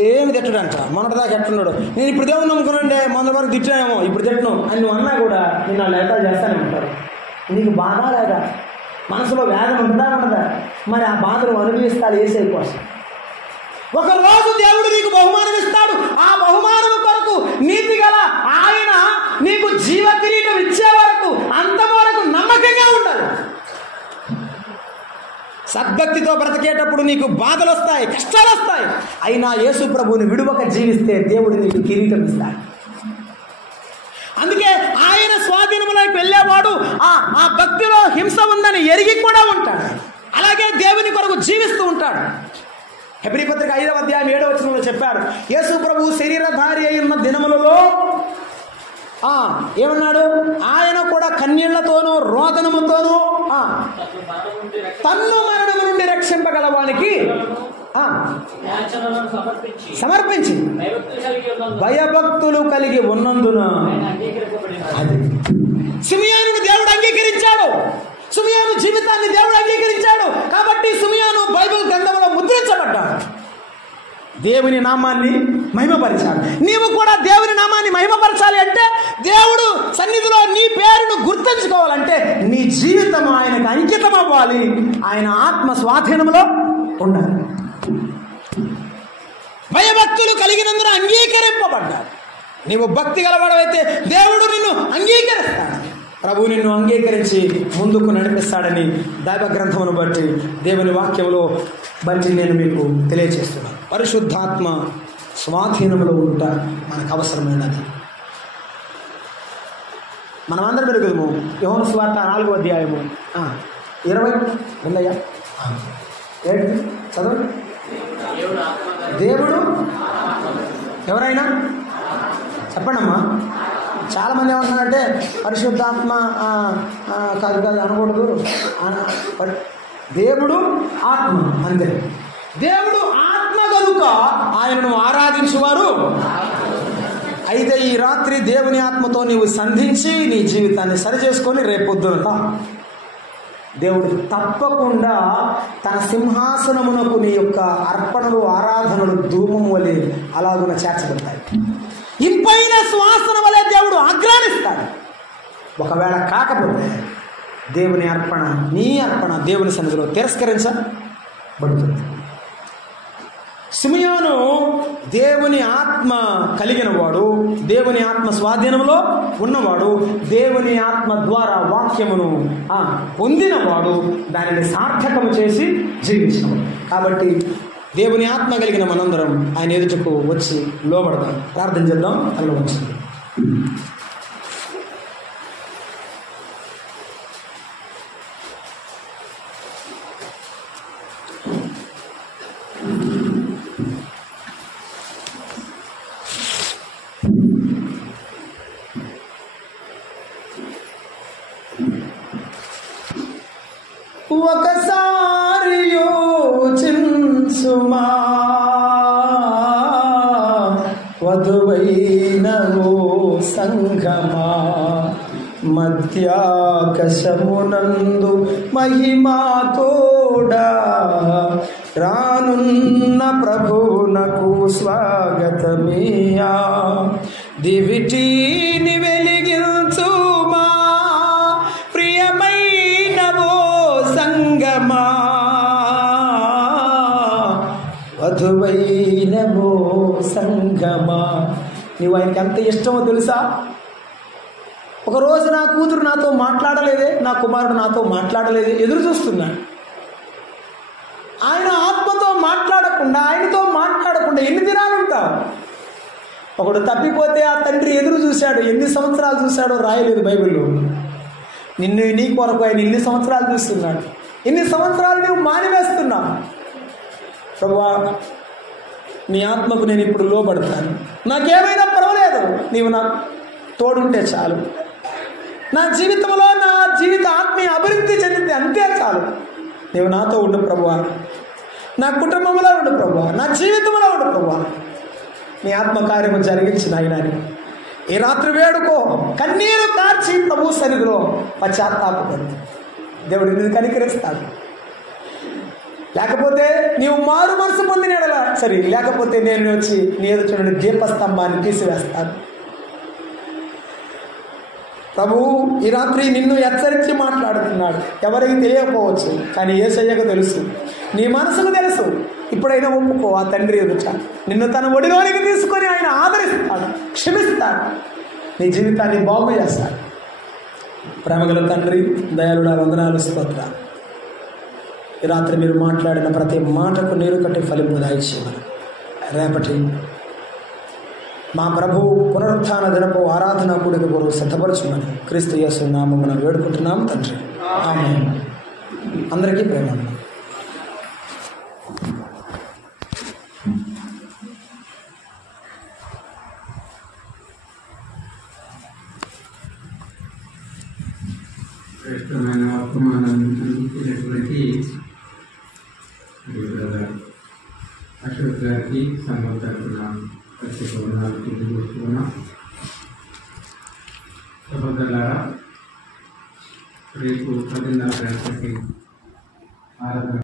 ఏమి తిట్టడంట, మొన్నటిదాకా ఎట్టున్నాడు, నేను ఇప్పుడు దేవుని నమ్ముకున్నాండి, మొన్న వరకు తిట్టానేమో ఇప్పుడు తిట్టను అని నువ్వు అన్నా కూడా నేను వాళ్ళు ఎంత చేస్తానే ఉంటారు. నీకు బాధ లేదా? మనసులో వేదన ఉందా ఉండదా? మరి ఆ బాధను అనుభవిస్తాడు యేసయ్య కోసం. ఒక రోజు దేవుడు నీకు బహుమానం ఇస్తాడు. ఆ బహుమానం కొరకు నీతి గల ఆయన నీకు జీవ కిరీటం ఇచ్చే వరకు అంతవరకు నమ్మకంగా ఉండాలి. సద్భక్తితో బ్రతికేటప్పుడు నీకు బాధలు వస్తాయి, కష్టాలు వస్తాయి. అయినా యేసు ప్రభువుని విడువక జీవిస్తే దేవుడు నీకు కిరీటం ఇస్తాడు. అందుకే ఆయన స్వాధీనంలోకి వెళ్ళేవాడు ఆ భక్తిలో హింస ఉందని ఎరిగి కూడా ఉంటాడు. అలాగే దేవుని కొరకు జీవిస్తూ ఉంటాడు. హెబ్రీ పత్రిక 5వ అధ్యాయం 7వ వచనంలో చెప్పాడు, యేసు ప్రభువు శరీరధారి అయి ఉన్న దినములలో ఏమన్నాడు? ఆయన కూడా కన్నీళ్లతోనూ రోదనముతోనూ తన్ను మరణము నుండి రక్షింపగలవానికి సమర్పించి భయభక్తులు కలిగి ఉన్నందున అది సిమియోనును దేవుడు అంగీకరించాడు. సిమియోను జీవితాన్ని దేవుడు అంగీకరించాడు కాబట్టి సిమియోను బైబిల్ గ్రంథంలో ముద్రించబడ్డాడు. దేవుని నామాన్ని మహిమపరచాలి. నీవు కూడా దేవుని నామాన్ని మహిమపరచాలి అంటే దేవుడు సన్నిధిలో నీ పేరును గుర్తుంచుకోవాలంటే నీ జీవితం ఆయనకు అంకితం అవ్వాలి. ఆయన ఆత్మ స్వాధీనంలో ఉండాలి. భయభక్తులు కలిగినందున అంగీకరింపబడ్డాడు. నీవు భక్తి గలవాడవైతే దేవుడు నిన్ను అంగీకరిస్తాడు. ప్రభు నిన్ను అంగీకరించి ముందుకు నడిపిస్తాడని దైవ గ్రంథమును బట్టి దేవుని వాక్యంలో బట్టి నేను మీకు తెలియజేస్తున్నాను. పరిశుద్ధాత్మ స్వాధీనంలో ఉంట మనకు అవసరమైనది. మనమందరం పెరుగుదాము. యోహాను సువార్త 4వ అధ్యాయము 20 ఉందయ్యా, చదవండి. దేవుడు ఎవరైనా చెప్పండమ్మా. చాలామంది ఏమంటున్నారంటే పరిశుద్ధాత్మ కాదు కాదు అనకూడదు, దేవుడు ఆత్మ అంతే. దేవుడు ఆత్మ కనుక ఆయనను ఆరాధించువారు. అయితే ఈ రాత్రి దేవుని ఆత్మతో నీవు సంధించి నీ జీవితాన్ని సరిచేసుకొని రేపొద్దున దేవుడు తప్పకుండా తన సింహాసనమునకు నీ యొక్క అర్పణలు ఆరాధనలు ధూమం వలె అలాగున చేర్చబడతాయి. ఇంపైన సువాసన వలె దేవుడు ఆగ్రానిస్తాడు. ఒకవేళ కాకపోతే దేవుని అర్పణ, నీ అర్పణ దేవుని సన్నిధిలో తిరస్కరించబడుతుంది. సిమియోను దేవుని ఆత్మ కలిగిన వాడు, దేవుని ఆత్మ స్వాధీనంలో ఉన్నవాడు, దేవుని ఆత్మ ద్వారా వాక్యమును పొందినవాడు, దానిని సార్థకము చేసి జీవించినవాడు. కాబట్టి దేవుని ఆత్మ కలిగిన మనందరం ఆయన ఎదుటకు వచ్చి లోబడదాం. ప్రార్థన చేద్దాం. అలా వచ్చింది. ఒకసారి యోచించుమా, వధువైన ఓ సంఘమా, మధ్యాకాశమునందు మహిమా తోడా రానున్న ప్రభువునకు స్వాగతమియా. దివిటీని వెలిగించుమా, ప్రియమైన ఓ సంగమా, వధువైన ఓ సంగమా. నీవు ఆయనకి ఎంత ఇష్టమో తెలుసా? ఒకరోజు నా కూతురు నాతో మాట్లాడలేదే, నా కుమారుడు నాతో మాట్లాడలేదే, ఎదురు చూస్తున్నాడు. ఆయన ఆత్మతో మాట్లాడకుండా, ఆయనతో మాట్లాడకుండా ఎన్ని దినాలు ఉంటావు? ఒకడు తప్పిపోతే ఆ తండ్రి ఎదురు చూశాడు. ఎన్ని సంవత్సరాలు చూశాడో రాయలేదు బైబిల్లో. నీ కొరకు ఆయన ఎన్ని సంవత్సరాలు చూస్తున్నాడు. ఎన్ని సంవత్సరాలు నువ్వు మానివేస్తున్నావు. ప్రభువా, నీ ఆత్మకు నేను ఇప్పుడు లోబడతాను, నాకేమైనా పర్వాలేదు, నీవు నాకు తోడుంటే చాలు. నా జీవితంలో నా జీవిత ఆత్మీయ అభివృద్ధి చెందింది, అంతే చాలు. నీవు నాతో ఉండు ప్రభువా, నా కుటుంబంలో ఉండు ప్రభువా, నా జీవితంలో ఉండు ప్రభువా. నీ ఆత్మకార్యము జరిగించిన ఆయనని ఈ రాత్రి వేడుకో, కన్నీరు కార్చి ప్రభు సన్నిధిలో పశ్చాత్తాపపడు. దేవుడు నిన్ను కనికరిస్తాడు. లేకపోతే నీవు మారు మనసు పొందినలా సరే, లేకపోతే నేను వచ్చి నీ ఎదుట నుండి దీపస్తంభాన్ని తీసివేస్తాను. ప్రభు ఈ రాత్రి నిన్ను హెచ్చరించి మాట్లాడుతున్నాడు. ఎవరికి తెలియకపోవచ్చు, కానీ యేసయ్యకు తెలుసు, నీ మనసుకు తెలుసు. ఇప్పుడైనా ఒప్పుకో, ఆ తండ్రి ఎదుట నిన్ను తన ఒడిలోనికి తీసుకొని ఆయన ఆదరిస్తాడు, క్షమిస్తాడు, నీ జీవితాన్ని బాగు చేస్తాడు. ప్రేమగల తండ్రి, దయాళుడా, వందనాలు, స్తోత్రాలు. ఈ రాత్రి మీరు మాట్లాడిన ప్రతి మాటకు నీరు కట్టి ఫలింపు దాయిచ్చేవారు. రేపటి మా ప్రభు పునరుత్థాన దినపు ఆరాధన కూడిక కొరకు సిద్ధపరచుమని క్రీస్తు యేసు నామమున వేడుకుంటున్నాం తండ్రి, ఆమేన్. అందరికీ ప్రేమ. శ్రేష్టమైన వర్తమానాన్ని అందించినటువంటి అశోక్ గారికి సంఘం తరఫున ప్రత్యేక వందనాలు తెలియజేస్తున్నాం. సహోదరులారా, రేపు 10:30 గంటలకి ఆరాధన